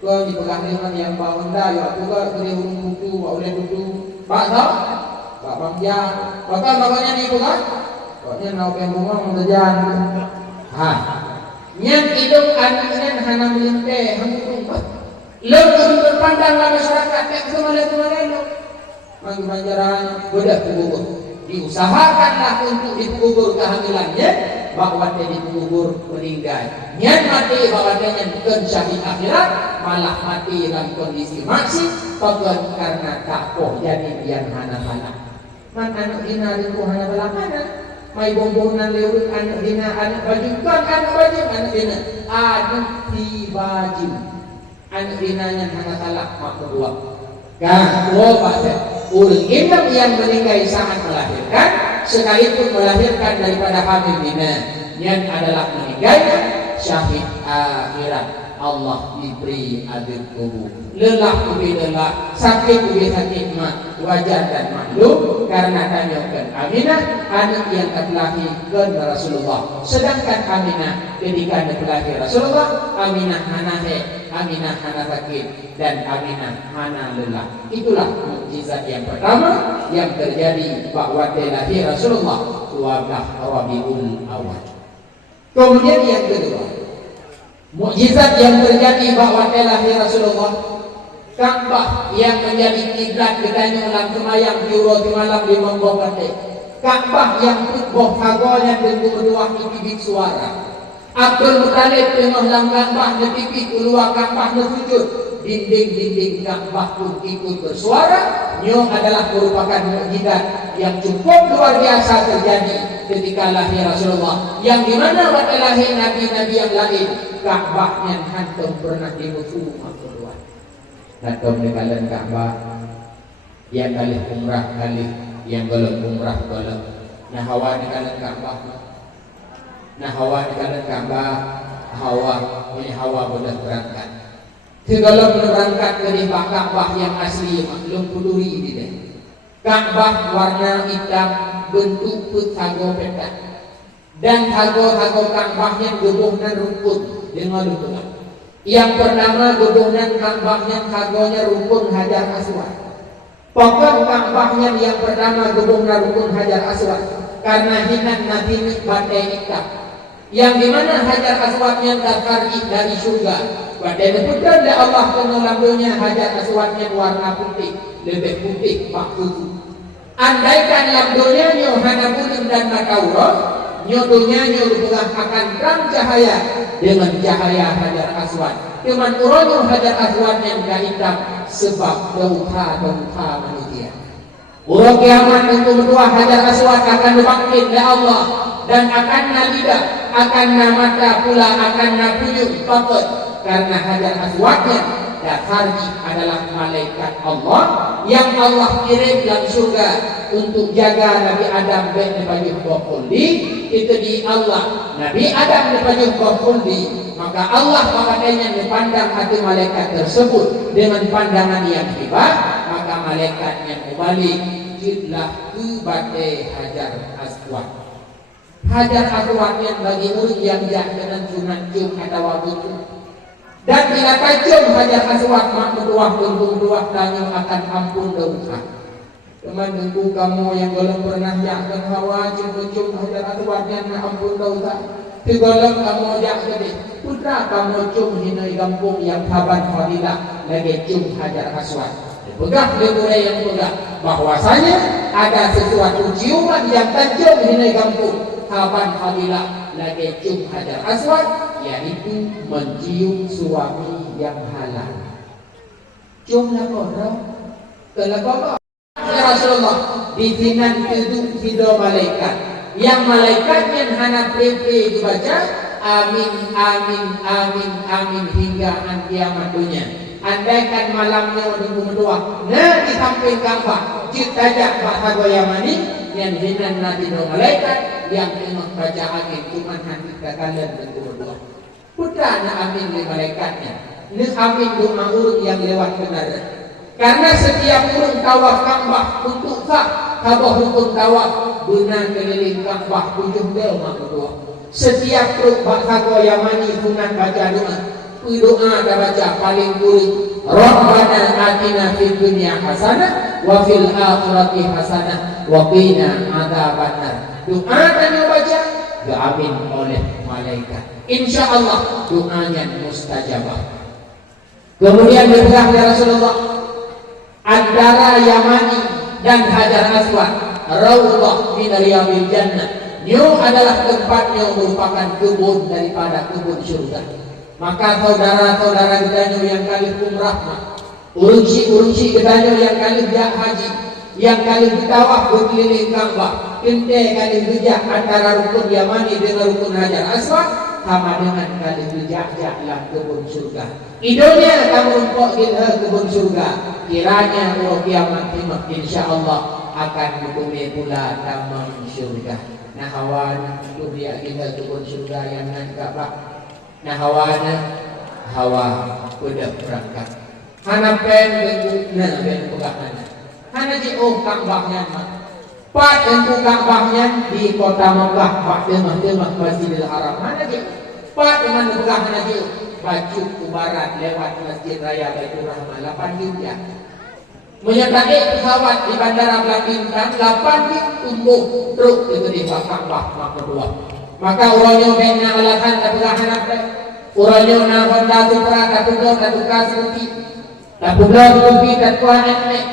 Kau di pegangan yang bawa dah, ya tu kau kena urung buku, oleh buku. Pak tahu? Pak Bangja. Bahkan makanya ni bukan? Koknya nak ke rumah mengejan. Ha. Yang hidup anaknya hana melintai, hanggung. Lebih berpandanglah masyarakat tak kemana-kemana lo. Bagi panjaran bedah kubur. Diusahakanlah untuk dikubur kehamilannya, bahwa dia dikubur meninggal. Yang mati bahwa dia bukan syahid akhirat, malah mati dalam kondisi maksi, bukan karena takoh jadi yang hana-hana. Man anak hina ribu hana belakana, mai bombonan lewat anak hina anak baju kan anak baju anak hina anak di baju anak hinanya hana talak mak kedua. Kan, orang imam yang meninggal saat melahirkan, sekalipun melahirkan daripada hamil bina, yang adalah meninggal syahid akhirat. Allah diberi adil kubur. Lelah kubi lelah, sakit kubi sakit mak, wajar dan maklum karena tanyakan Aminah anak yang terlahirkan Rasulullah. Sedangkan Aminah ketika terlahir Rasulullah, Aminah hana Aminah hana sakit dan Aminah hana lelah. Itulah mukjizat yang pertama yang terjadi bahwa lahir Rasulullah 12 Rabiul Awal. Kemudian yang kedua, mukjizat yang terjadi bahwa lahir Rasulullah, Ka'bah yang menjadi kiblat gedanya dalam semayang juro di malam di Monggokate. Ka'bah yang tutboh kagolnya dan kedua bibit suara. Abdul Muttalib tengah dalam Ka'bah netipik keluar Ka'bah sujud. Dinding-dinding Ka'bah pun ikut bersuara. Nyo adalah merupakan mukjizat yang cukup luar biasa terjadi ketika lahir Rasulullah, yang dimana waktu lahir nabi-nabi yang lain Ka'bahnya hantum pernah dimusuh kedua. Hantum di kalian Ka'bah yang kali umrah kali yang golong umrah golong. Nah hawa di kalian Ka'bah. Nah hawa di kalian Ka'bah hawa ini hawa boleh berangkat. Segala berangkat dari Ka'bah yang asli maklum puduri di deh. Ka'bah warna hitam bentuk putago petak dan tago-tago Ka'bahnya gebuhnan rumput dengan lumpur. Yang pertama gebuhnan Ka'bahnya tagonya rumpun Hajar Aswad. Pokok Ka'bahnya yang pertama gebuhnan rumpun Hajar Aswad karena hinan Nabi batai hitam. Yang dimana Hajar Aswadnya datang dari surga. Pada kemudian Allah pengelamnya Hajar Aswadnya warna putih, lebih putih waktu. Andaikan labdonya nyo hana kuning dan makaurah, nyodonya nyo akan terang cahaya dengan cahaya Hajar Aswad. Cuman uronyo Hajar Aswad yang gak hitam sebab dauha manusia. Urang kiamat itu berdua Hajar Aswad akan dibangkit oleh Allah dan akan nalidah, akan namata pula akan napuyuk papat karena Hajar Aswadnya dasarnya adalah malaikat Allah yang Allah kirim dalam surga untuk jaga Nabi Adam bin Nabi Khuldi. Itu di Allah Nabi Adam bin Nabi Khuldi, maka Allah makanya dipandang hati malaikat tersebut dengan pandangan yang hebat, maka malaikatnya kembali jidlah ke batai Hajar Aswad. Hajar Aswad yang bagi murid yang jangan sunat cum atau wabut. Dan bila kacung Hajar Aswad mak berdoa bentuk tanya akan ampun dosa. Teman tentu kamu yang belum pernah yakkan hawa cum Hajar Aswad yang ampun dosa. Segala kamu jak gede. Putra kamu cum hinai kampung yang haban fadilah lagi cum Hajar Aswad. Pegah lemburai yang pegah bahwasanya ada sesuatu ciuman yang tajam hinai kampung haban fadilah lagi cum Hajar Aswad, yaitu mencium suami yang halal. Ciumlah orang kelakon Rasulullah dizinan keduk hidup malaikat, yang malaikatnya hana PP dibaca amin amin amin amin hingga kiamat dunia. Andaikan malamnya dengan berdoa, nah di samping Ka'bah cipta jak bahasa goyamani yang hinan nabi do malaikat yang tengah baca amin cuma hati kalian dan berdoa. Putra na amin di malaikatnya. Ini amin doa urut yang lewat benar. Karena setiap urut tawaf Ka'bah untuk sah habah rukun tawaf guna keliling Ka'bah 7 mak berdua. Setiap truk bakhago Yamani sunat baca doa. Doa dah baca paling kurang. Rabbana atina fid dunya hasanah wa fil akhirati hasanah wa qina adzabannar. Doa dan baca diamin oleh malaikat. Insyaallah doanya mustajabah. Kemudian dipegang oleh Rasulullah antara Yamani dan Hajar Aswad, Raudhah min riyadil jannah. Nyo adalah tempatnya merupakan kebun daripada kebun surga. Maka saudara-saudara kita yang kali umrah, urunsi kita yang kali jak haji, yang kali bertawaf berkeliling Ka'bah, ente kali berjak antara rukun Yamani dengan rukun Hajar Aswad, sama dengan kali berjak dalam kebun surga. Idonya kamu rumput di kebun surga. Kiranya Allah kiamat timah, insyaallah akan bertemu pula taman surga. Nah hawana itu dia kita kebun surga yang nan Ka'bah. Nah hawa udah berangkat. Hana pen beguna ben pegangan. Hana di Ka'bahnya mah. Pak tentu Ka'bahnya di kota Mekah, Pak temah Masjidil Haram. Mana di Pak dengan pegangan di baju ke barat lewat Masjid Raya Baitur Rahman 8 jam. Menyertai pesawat di Bandara Bintang 8 jam tumbuh truk itu di Ka'bah mak kedua. Maka orangnya kena alasan tak pegangan apa. Orangnya na Honda Supra tak pulau tak buka seperti. Tak pulau kopi tak kuat emek.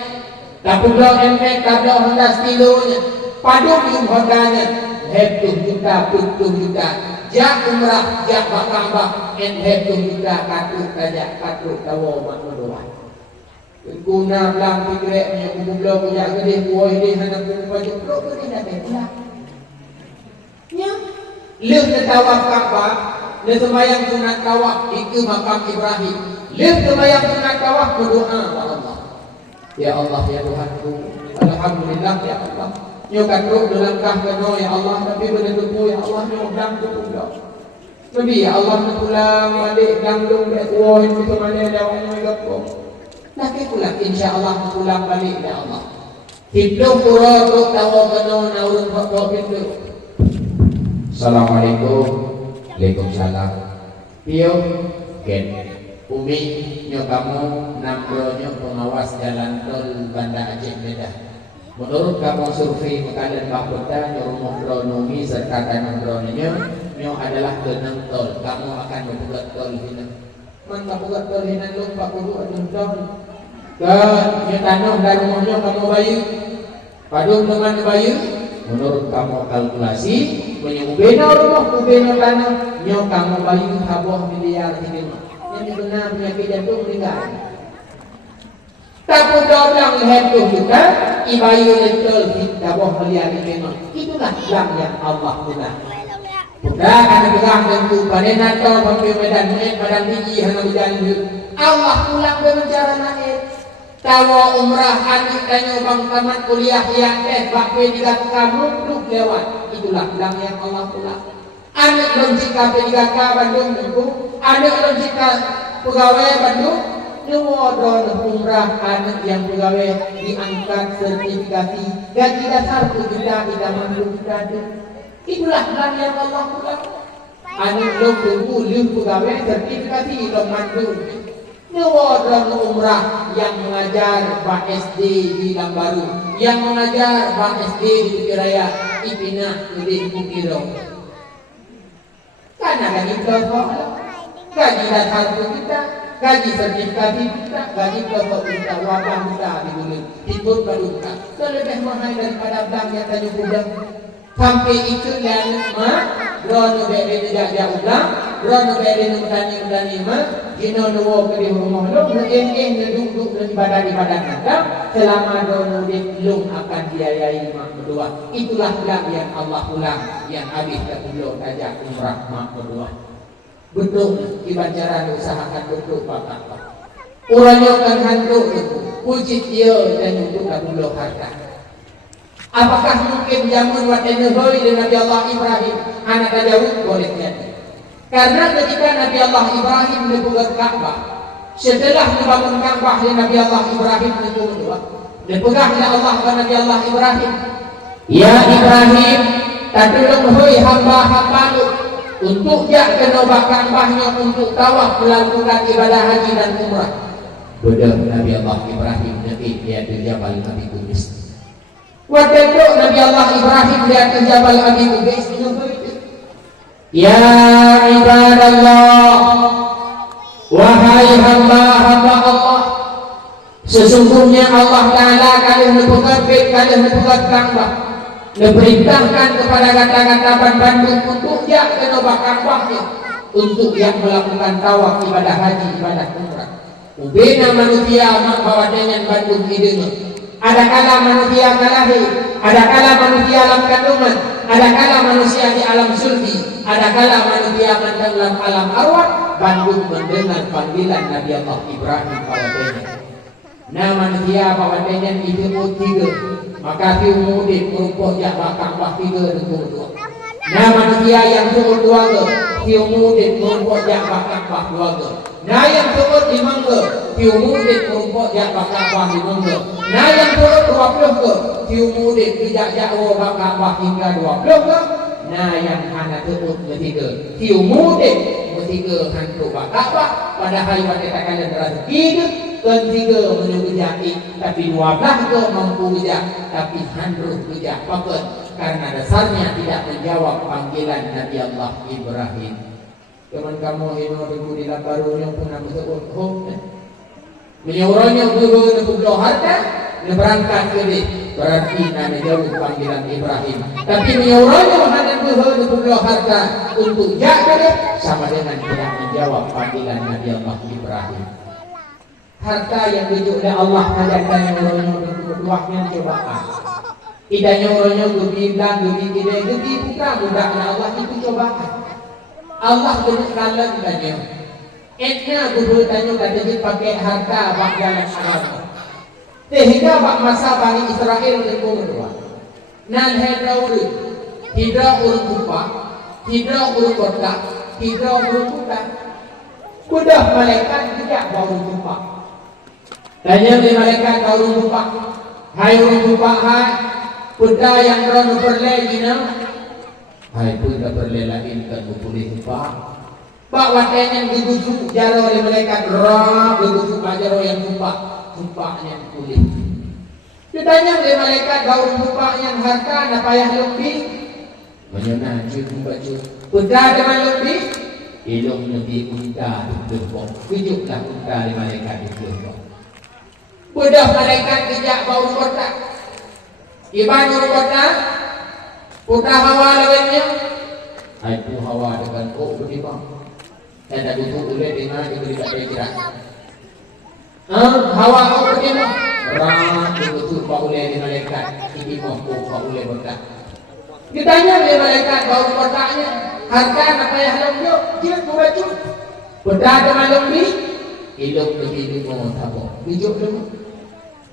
Tak pulau emek tak pulau Honda Stilonya. Padung yung Hondanya. Hetung juta, putung juta. Jak umrah, jak Ka'bah. En hetung juta katuk tajak katuk tawo mak kedua. Guna belang pikirnya kumpul punya gede buah ini hanya kumpul jumlah ini dah betul. Ya. Lep tawaf Ka'bah, lep sembahyang sunat tawaf itu makam Ibrahim. Lep sembahyang sunat tawaf berdoa kepada Allah. Ya Allah ya Tuhanku, alhamdulillah ya Allah. Nyo kan roh dalam kah keno ya Allah, tapi benar-benar ya Allah nyo dang tu. Tapi ya Allah pulang balik gangdung dek wah itu semane dawanya gapo. Nak pulang insyaallah pulang balik ya Allah. Hidup pura roh tawa keno naurun kok itu. Assalamualaikum. Waalaikumsalam. Pio Ken Umi nyo kamu nambronya pengawas jalan tol Banda Aceh Medan. Menurut kamu survei makanan Pak Kota nyo rumah dronomi serta tanah drononya nyo adalah kenang tol. Kamu akan membuat tol hina. Man membuat tol hina lupa kudu adun tol. Kan nyo tanah dan rumahnya kamu bayu. Padung dengan bayu. Menurut kamu kalkulasi menyubena rumah kubena tanah nyo kamu bayu haboh miliar ini mah ini benar penyakit jantung meninggal. Tapi doblang leher kita ibayu letul haboh miliar ini mah itulah yang Allah guna. Sudah karena pegang tentu panen atau pakai medan padang tinggi hanya berjalan Allah pulang berbicara naik. Tawa umrah adik tanya bang tamat kuliah yang bakwe digat kamu duduk lewat itulah bilang yang Allah pulang. Anak lonjika P3K Bandung tentu, anak lonjika pegawai Bandung, nyuwodon umrah anak yang pegawai diangkat sertifikasi gaji dasar 1 juta tidak mampu kita. Itulah bilang yang Allah pulang. Anak long tunggu lim pegawai sertifikasi long Bandung. Nyuwodon umrah yang mengajar Pak SD di Lambaru, yang mengajar Pak SD di Bukit Raya, Ipina di Bukiro. Karena gaji pokok, gaji dasar kita, gaji sertifikasi kita, gaji pokok kita, wabah kita di bulan, ikut paduka. Lebih mahal daripada bank yang tanya udang. Sampai itu yang mah, rono beri tidak jauh ulang, rono beri mudani mah. Jino nuwo ke di rumah lo, duduk ibadah nakam selama dono lung akan diayai mak kedua. Itulah bilang yang Allah pulang, yang habis terpuluh tajak umrah mak kedua. Betul, ibacara usahakan betul bapak. Urangnya kan handuk itu, puji dia dan untuk terpuluh harta. Apakah mungkin jamun waktu Nabi dan Nabi Allah Ibrahim anak tajawud boleh jadi? Karena ketika Nabi Allah Ibrahim membuat Ka'bah, setelah membangun Ka'bah Nabi Allah Ibrahim itu Dipegah oleh Allah kepada Nabi Allah Ibrahim. Ya Ibrahim, tatulung hoi hamba-hamba lu untuk jak kena bakar bahnya untuk tawaf melakukan ibadah haji dan umrah. Bedah Nabi Allah Ibrahim naik dia ke Jabal Abi Qubais. Waktu Nabi Allah Ibrahim dia ke Jabal Abi Qubais. Ya ibadallah, wahai hamba-hamba Allah, sesungguhnya Allah Ta'ala kalian berpegat kalian berpegat Ka'bah, diperintahkan kepada kata-kata Bandung untuk yang kena bakar wahyu, untuk yang melakukan tawaf ibadah haji, ibadah umrah. Ubena manusia mak bawa dengan Bandung idenya. Ada kala manusia kalahi, ada kala manusia alam kandungan, ada kala manusia di alam sulbi, ada kala manusia dalam alam arwah. Bandung mendengar panggilan Nabi Allah Ibrahim bawadanya. Nah manusia bawadanya itu tiga, maka tiumudin merupakan yang bakar wah tiga dengan dua. Nah manusia yang turun dua ke, tiumudin merupakan yang bakar wah dua ke. Nah yang turun lima ke, tiumudin merupakan yang bakar wah lima ke. Nah yang turun 20 ke, tiumudin tidak jauh bakar wah hingga 20 ke. Nah yang hanya turun ketiga, tiumudin ketiga hantu bakar wah pada hari wanita kalian rezeki. Ketiga menunggu jahit, tapi 12 ke mampu bijak, tapi handruh bijak paket karena dasarnya tidak menjawab panggilan Nabi Allah Ibrahim. Teman kamu hino ribu di labarunya pernah bersebut menyuruhnya guru untuk harta, berangkat ke dia berarti nama jauh panggilan Ibrahim. Tapi menyuruhnya hanya guru untuk harta untuk jaga sama dengan tidak menjawab panggilan Nabi Allah Ibrahim. Harta yang ditunjuk oleh Allah ajarkan nyuruhnya berduahnya cobaan. Tidak nyuruhnya bilang tidak bukan mudahnya Allah itu cobaan. Allah berkala tanya. Etnya guru tanya katanya pakai harta bak jalan agama. Sehingga bak masa Bani Israel itu berdua. Nan hedrauri tidak urut lupa, tidak urut kotak, tidak urut kuda. Kuda malaikat tidak baru lupa. Tanya di malaikat baru lupa. Hai urut lupa hai. Kuda yang rono berlegina. Hai kuda berlelain kan boleh lupa. Pak watenya digujuk jaro oleh malaikat roh digujuk jaro yang lupa. Lumpanya kulit. Ditanya oleh malaikat baru lupa yang harta nak payah lebih. Menyana cukup baju. Kuda dengan lebih. Ilung lebih unta dibong. Tunjuklah unta oleh malaikat dibong. Budak malaikat tidak bau kotak. Iban kotak. Putra Hawa lawannya. Itu Hawa dengan beriman. Dan ada butuh oleh dengan diberi kat dia. Hawa beriman. Orang butuh bau oleh di malaikat. Ini mampu bau oleh kotak. Ditanya oleh malaikat bau kotaknya. Harta nak payah lembut. Dia membaca. Budak dengan lebih. Hidup lebih lima tabung. Hidup lima.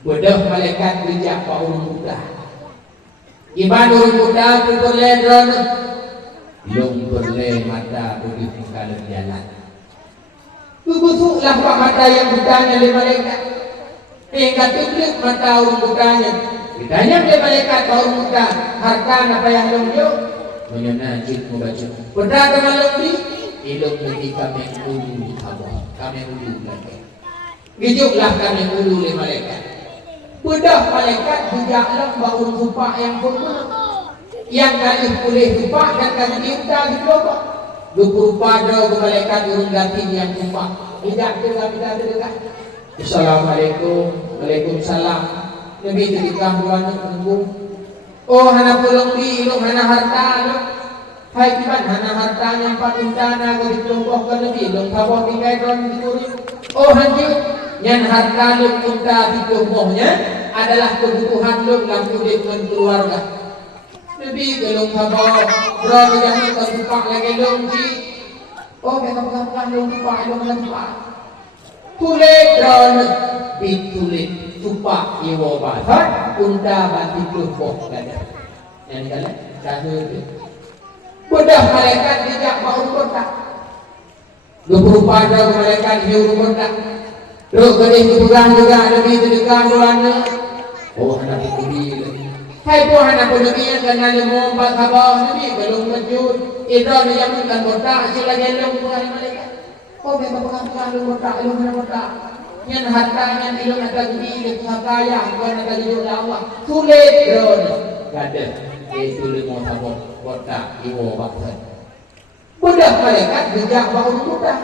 Budak malaikat bijak bau muda. Iban urut muda berleh drone. Long berleh mata pergi pengkalan jalan. Gugusuklah pak mata yang budanya oleh malaikat. Hingga tuklik mata orang budanya. Ditanya oleh malaikat bau muda. Harta apa yang lonjok? Menyonajit membaca. Benar dengan lebih. Ilmu lebih kami ulu Allah. Kami ulu lagi. Gijuklah kami ulu oleh malaikat. Budak malaikat bujaklah bau rupa yang benar. Yang kali boleh rupa dan kali diutar di kelopak. Rupa ada malaikat urung gatin yang rupa. Tidak kita dekat. Assalamualaikum. Waalaikumsalam. Lebih ketika bulan menunggu. Oh hana pulang di ilung hana harta lo. Hai kiban hana harta yang paling dana ko dikelompok kan lebih ilung bawah tinggal don dikuri. Oh hanju. Yang harta lu unta di tubuhnya adalah kebutuhan lu dalam hidup dan keluarga. Lebih gelung kabau, berapa yang kita lupa lagi lungsi. Oh kita pegang lupa, lupa. Tulis drone, ditulis lupa iwo bahasa unta bati tubuh gada. Yang kala dahulu. Budak malaikat tidak mau kotak. Lupa ada malaikat hiu kotak. Terus kening keburan juga lebih sedekah bulannya. kami kubil. Hai Tuhan aku nabi yang kena lemombat habah nabi belum kejut. Idra ni yang kan botak sila gelong Tuhan malaikat. Oh memang pengakuan lu botak lu kena botak. Yang hartanya ilmu ada gede itu kaya bukan ada gede Allah. Sulit drone. Kada. Itu lima tabot botak iwo baksan. Budak malaikat bijak bahu mudah.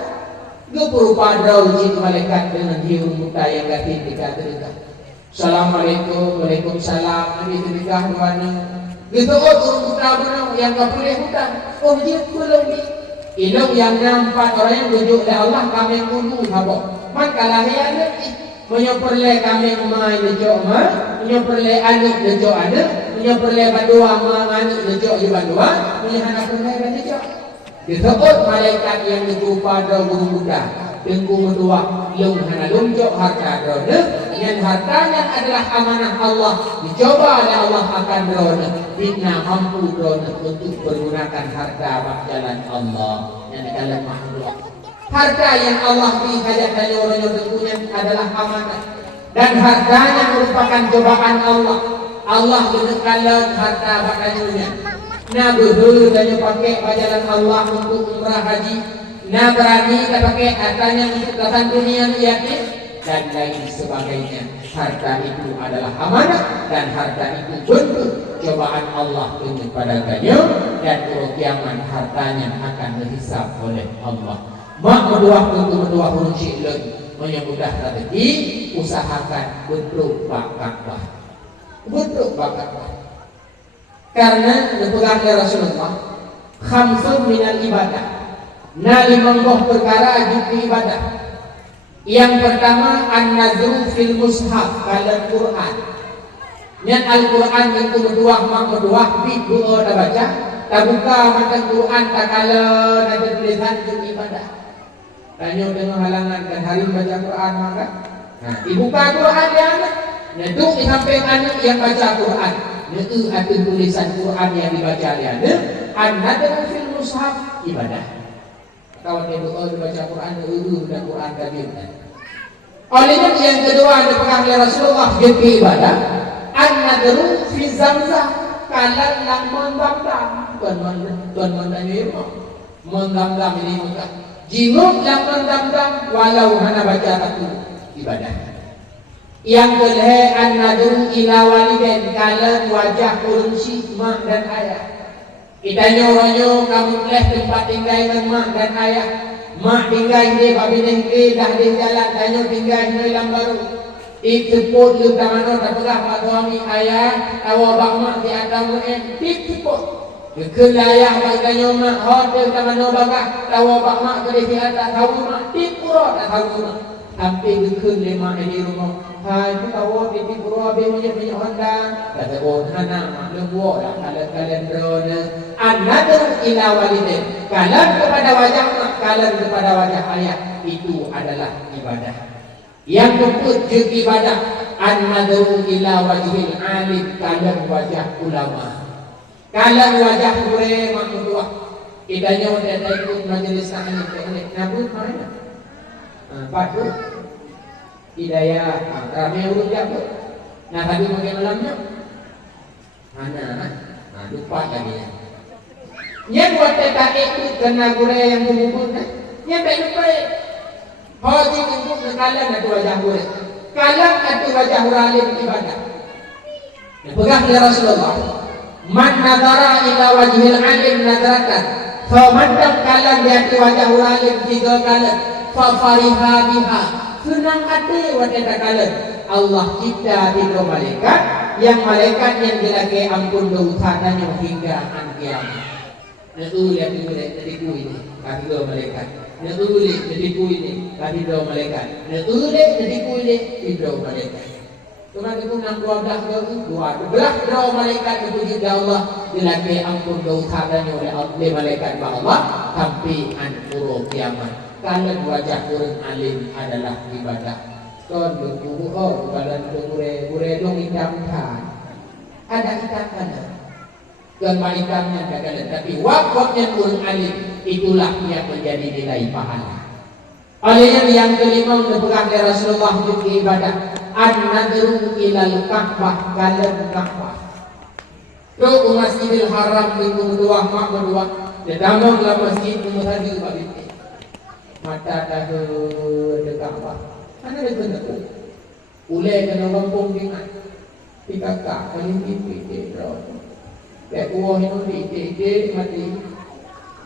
Gue berupa draw itu malaikat dengan hiu muda yang ketika terika. Assalamualaikum, waalaikumsalam. Nabi terika mana? Gitu turun muda mana yang tak boleh hutang. Oh dia belum ni. Ilmu yang nampak orang yang tunjuk oleh Allah kami kudu habok. Maka lahir ni menyoperle kami mai dejok ma, menyoperle anak dejok anak, menyoperle badua ma anak dejok di badua, menyoperle perle dejok. Disebut malaikat yang berupa guru muda Tengku medua yang hana lumjok harta drone yang hartanya adalah amanah Allah dicoba oleh Allah akan drone bina mampu drone untuk menggunakan harta jalan Allah yang dalam makhluk harta yang Allah beri hajat dari orang-orang tentunya adalah amanah dan hartanya merupakan cobaan Allah Allah menekalan harta bakanya nah betul dan pakai jalan Allah untuk umrah haji nah berani tak pakai hartanya untuk datang dunia yakin dan lain sebagainya harta itu adalah amanah dan harta itu bentuk cobaan Allah kepadanya dan hari kiamat hartanya akan dihisab oleh Allah mak berdoa untuk berdoa huruf syi'lun menyemudah strategi usahakan bentuk bakatlah karena dipegang oleh Rasulullah khamsun minal ibadah nah 50 perkara juga ibadah yang pertama an-nazru fil mushaf kalam Quran yang Al-Quran yang kedua mak bi doa dah baca tak buka macam Quran tak kala ada tulisan juga ibadah tanya dengan halangan kan hari baca Quran maka nah dibuka Quran dia nah tu di samping anak yang baca Quran itu ada tulisan Quran yang dibaca dia an-nazru fil mushaf ibadah kawan yang doa baca Quran dan Quran kabir. Olehnya yang kedua yang dipegang oleh Rasulullah jadi ibadah an-nadru fi zamzam kalan yang menggam-gam tuan menanya menggam-gam ini muka jinuk yang menggam-gam walau hana baca satu ibadah. Yang kedua an-nadru ila walidain kalan wajah kurunsi mak dan ayah. Kita nyoronyo kamu boleh tempat tinggal dengan mak dan ayah. Mak tinggal di babi nengke dah di jalan tanyo tinggal di dalam baru. Ikeput lu tamano tak pegang pak suami ayah tawa bak mak di atas ikeput. Kelayah bagi tanyo mak hotel tamano bagah tawa bak mak ke di atas tahu mak dipuro tak tahu mak. Sampai gekun lima di rumah. Hai tu tahu di pura be punya Honda kata oh hana mak lebuh dah kalian drone an-nadru ila walidain kalam kepada wajah mak kalam kepada wajah ayah itu adalah ibadah yang keempat juga ibadah an-nadru ila wajhil alim kalam wajah ulama kalam wajah gure mak tua kita nyawa dan ikut majlis taklim nabut mana padu hidayah ramai urut dia pun nah tadi makan malamnya mana lupa lagi yang buat tak ikut kena gure yang kumpul yang tak lupa haji untuk kalam atau wajah gure kalam atau wajah uralim ibadah pegang oleh Rasulullah man nadara ila wajhil alim nadratan famadam kalam di hati wajah uralim tiga kalam fa fariha biha senang hati wanita kalian Allah cipta tiga malaikat yang malaikat yang dilagi ampun dosanya hingga kiamat. Lihat diriku ini kaki dua malaikat. Lihat diriku ini kaki dua malaikat. Lihat diriku ini dua malaikat. Cuma itu 12 dua malaikat dipuji Allah dilagi ampun dosanya oleh malaikat Allah sampai anpuro kiamat. Kalau wajah kurang alim adalah ibadah. Kon berguru bukan gure dong hitam kan. Ada hitam mana? Dan hitamnya ada tapi waktunya kurang alim itulah yang menjadi nilai pahala. Oleh yang kelima dipegang oleh Rasulullah untuk ibadah an-nadru ilal Ka'bah kalan Ka'bah. Tu Masjidil Haram minggu kedua mak berdua. Dia damang lah masjid nomor tadi Pak Binti. Mata dah ke Ka'bah. Mana dia kena tu? Ulai kena kampung dengan. Tiga kak paling tipi dia draw. Kayak uang ini dia mati.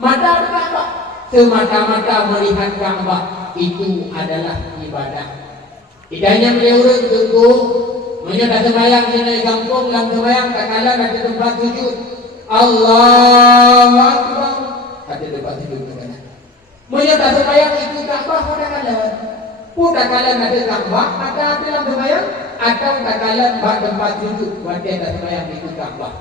Mata Ka'bah. Semata-mata melihat Ka'bah itu adalah ibadah. Tidaknya beliau tunggu menyerah sembahyang di kampung dalam sembahyang tak kalah ada tempat sujud. Allahu Akbar. Ada tempat sujud katanya. Menyerah sembahyang itu Ka'bah pada kalah. Pada kalah ada Ka'bah ada dalam sembahyang atau tak kalah tempat sujud pada sembahyang itu Ka'bah.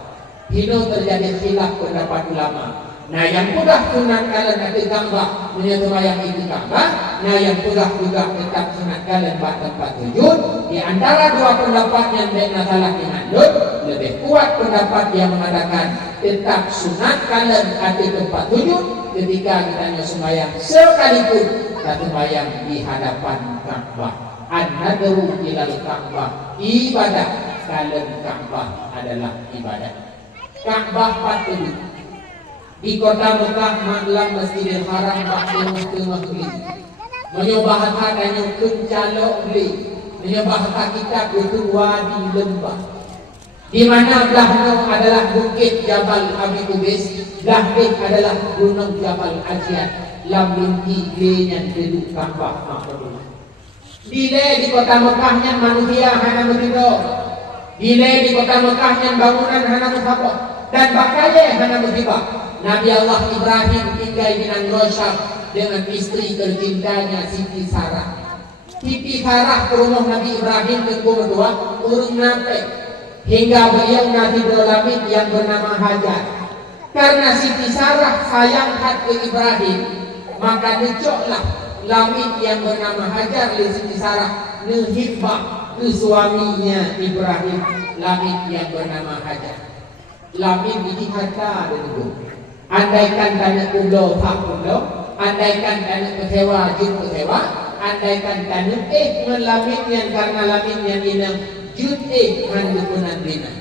Ini terjadi khilaf pendapat ulama. Nah yang pegah sunat kalian ada Ka'bah menyembahyang itu Ka'bah. Nah yang pegah juga tetap sunat kalian buat tempat sujud. Di antara dua pendapat yang tidak salah dimanut, lebih kuat pendapat yang mengatakan tetap sunat kalian ada tempat sujud ketika kita sembahyang sekalipun kita sembahyang di hadapan Ka'bah. An-nadru ilal Ka'bah, ibadah kalian Ka'bah adalah ibadah. Ka'bah patut di kota Mekah maklam Masjidil Haram bakul tengah beli. Menyembah hadanya kencalok beli. Menyembah kita itu wadi lembah. Di mana belahnya adalah bukit Jabal Abi Qubais, belahnya adalah gunung Jabal Ajiat. Lambung tigenya duduk Ka'bah makhluk. Dile di kota Mekahnya manusia hana begitu. Dile di kota Mekahnya bangunan hana musabah dan bakaya hana musibah. Nabi Allah Ibrahim tinggal di Nangrosab dengan istri tercintanya Siti Sarah. Siti Sarah ke rumah Nabi Ibrahim ke kedua urung nape hingga beliau Nabi Dolamit yang bernama Hajar. Karena Siti Sarah sayang hati ke Ibrahim, maka dicoklah Lamit yang bernama Hajar oleh Siti Sarah nehibah ke suaminya Ibrahim, Lamit yang bernama Hajar. Lamit ini harta dan itu. Andaikan tanah pulau tak pulau, andaikan tanah kecewa jin kecewa, andaikan tanah melamit yang karena lamit yang inam jut handukunan dina.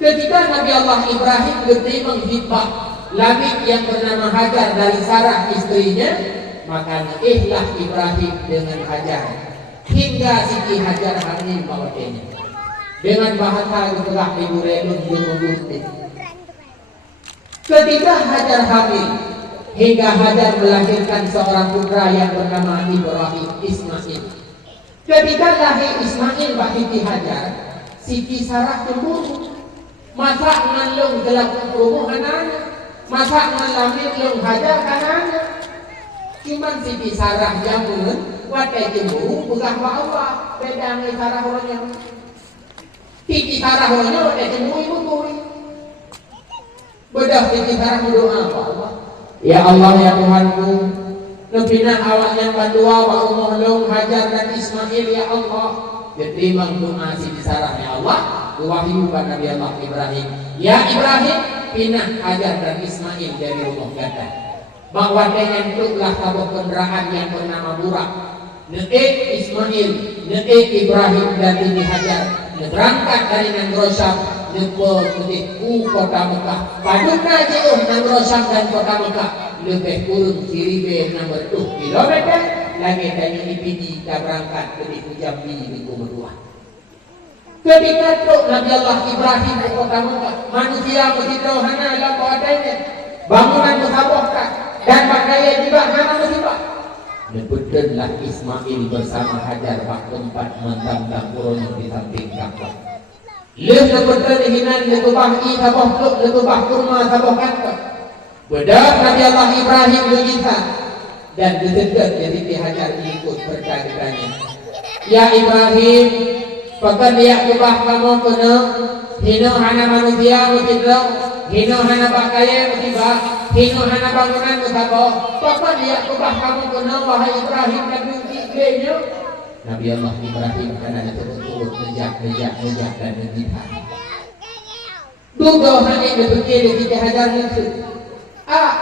Ketika Nabi Allah Ibrahim berterima menghibah lamit yang bernama Hajar dari Sarah istrinya, maka lah Ibrahim dengan Hajar hingga Siti Hajar hamil bawahnya. Dengan bahasa ketelah ibu relun jumlah. Ketika Hajar hamil hingga Hajar melahirkan seorang putra yang bernama Ibrahim Ismail. Ketika lahir Ismail Siti Hajar, Siti Sarah cemburu. Masa ngalung gelap rumah anaknya, masa ngalamir long Hajar kanannya. Cuman Siti Sarah jamun, wadah cemburu bukan bawa beda dengan Sarah orangnya. Siti Sarah orangnya wadah cemburu ibu turi. Bedah Siti Sarah berdoa Allah. Ya Allah ya Tuhanku, lebihnya awak yang berdua wa umur long Hajar dan Ismail ya Allah. Diterima doa Siti Sarah ya Allah. Wahyu pada Nabi Allah Ibrahim. Ya Ibrahim, pindah Hajar dan Ismail dari rumah ganda. Bahwa dengan itulah sebuah kendaraan yang bernama Burak. Neek Ismail, neek Ibrahim dan Siti Hajar berangkat dari Nangrosab menuju kota Mekah. Paduna jauh Nangrosab dan kota Mekah lebih kurang kiribe 60 kilometer. Lagi dari Ipidi kita berangkat ke Jambi minggu kedua. Ketika itu Nabi Allah Ibrahim ke kota Mekah, manusia begitu hana dalam adanya bangunan musabahkan dan pakaian juga hana musibah. Nebutkanlah Ismail bersama Hajar bak tempat mentang-tang urun di samping Ka'bah. Leh nebutkan hinan letubah i sabah pluk letubah kurma sabah kantor. Bedak Nabi Allah Ibrahim begitu dan dekat jadi Hajar ikut berkata-katanya. Ya Ibrahim, pakan dia kubah kamu kena hino hana manusia mutidro, hino hana pakaian mutibah, hino hana bangunan mutabo. Pakan dia kubah kamu kena wahai Ibrahim dan buktinya. Nabi Allah Ibrahim karena betul-betul ngejak dan menjihad. Duga hanya dipikir di Hajar itu.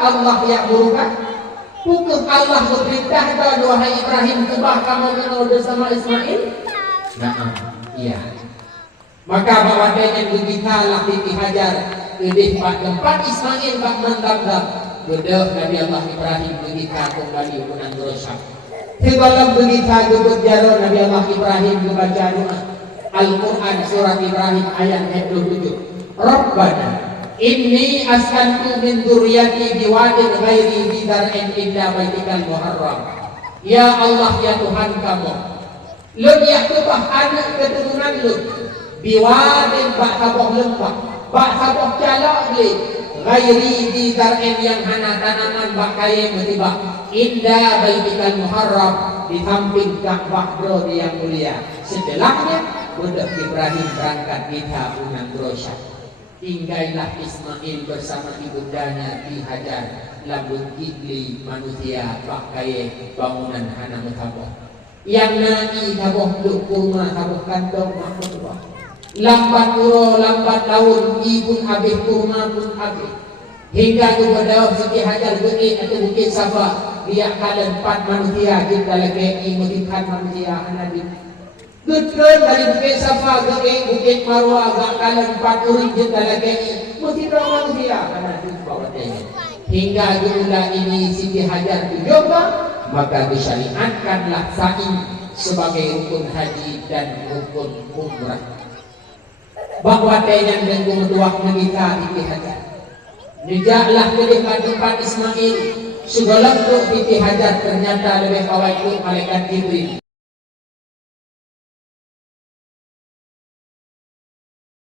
Allah yang berubah. Hukum Allah berperintah kepada wahai Ibrahim kubah kamu kena bersama Ismail. Nah, iya. Maka bawadanya begitalah Siti Hajar lebih pak tempat Ismail pak mendam-dam. Gedeh Nabi Allah Ibrahim begita kembali punan dosa. Sebelum begita gebut jaro Nabi Allah Ibrahim membaca doa Al-Quran surat Ibrahim ayat 27. Rabbana inni askantu min dzurriyyati biwadin ghairi dzi dzar'in inda baitikal muharram. Ya Allah ya Tuhan kamu. Lu ya Tuhan anak keturunan lu biwadin bak saboh lembah bak saboh jalak li ghairi di dar'in yang hana tanaman bak kaya metibah indah baitikal muharram di samping Ka'bah brodi yang mulia. Setelahnya budak Ibrahim berangkat kita unan Rosyad. Tinggallah Ismail bersama ibundanya di Hajar lambung gigli manusia bak kaya bangunan hana metaboh yang nani taboh luk kurma taboh kantong makmur lambat uro lambat daun ibun habis kurma pun habis hingga kepada Siti Hajar bukit atau bukit Safa dia kalian 4 manusia kita lagi imutikan manusia anabi gudun dari bukit Safa ke bukit Marwah agak kalian 4 uring kita lagi imutikan manusia anabi bawatnya hingga jumlah ini Siti Hajar dicoba maka disyariatkanlah sa'i sebagai rukun haji dan rukun umrah. Bahwa dengan dua menikah Siti Hajar. Nijaklah ke tempat Ismail. Segala untuk Siti Hajar ternyata lebih kawat malaikat Jibril.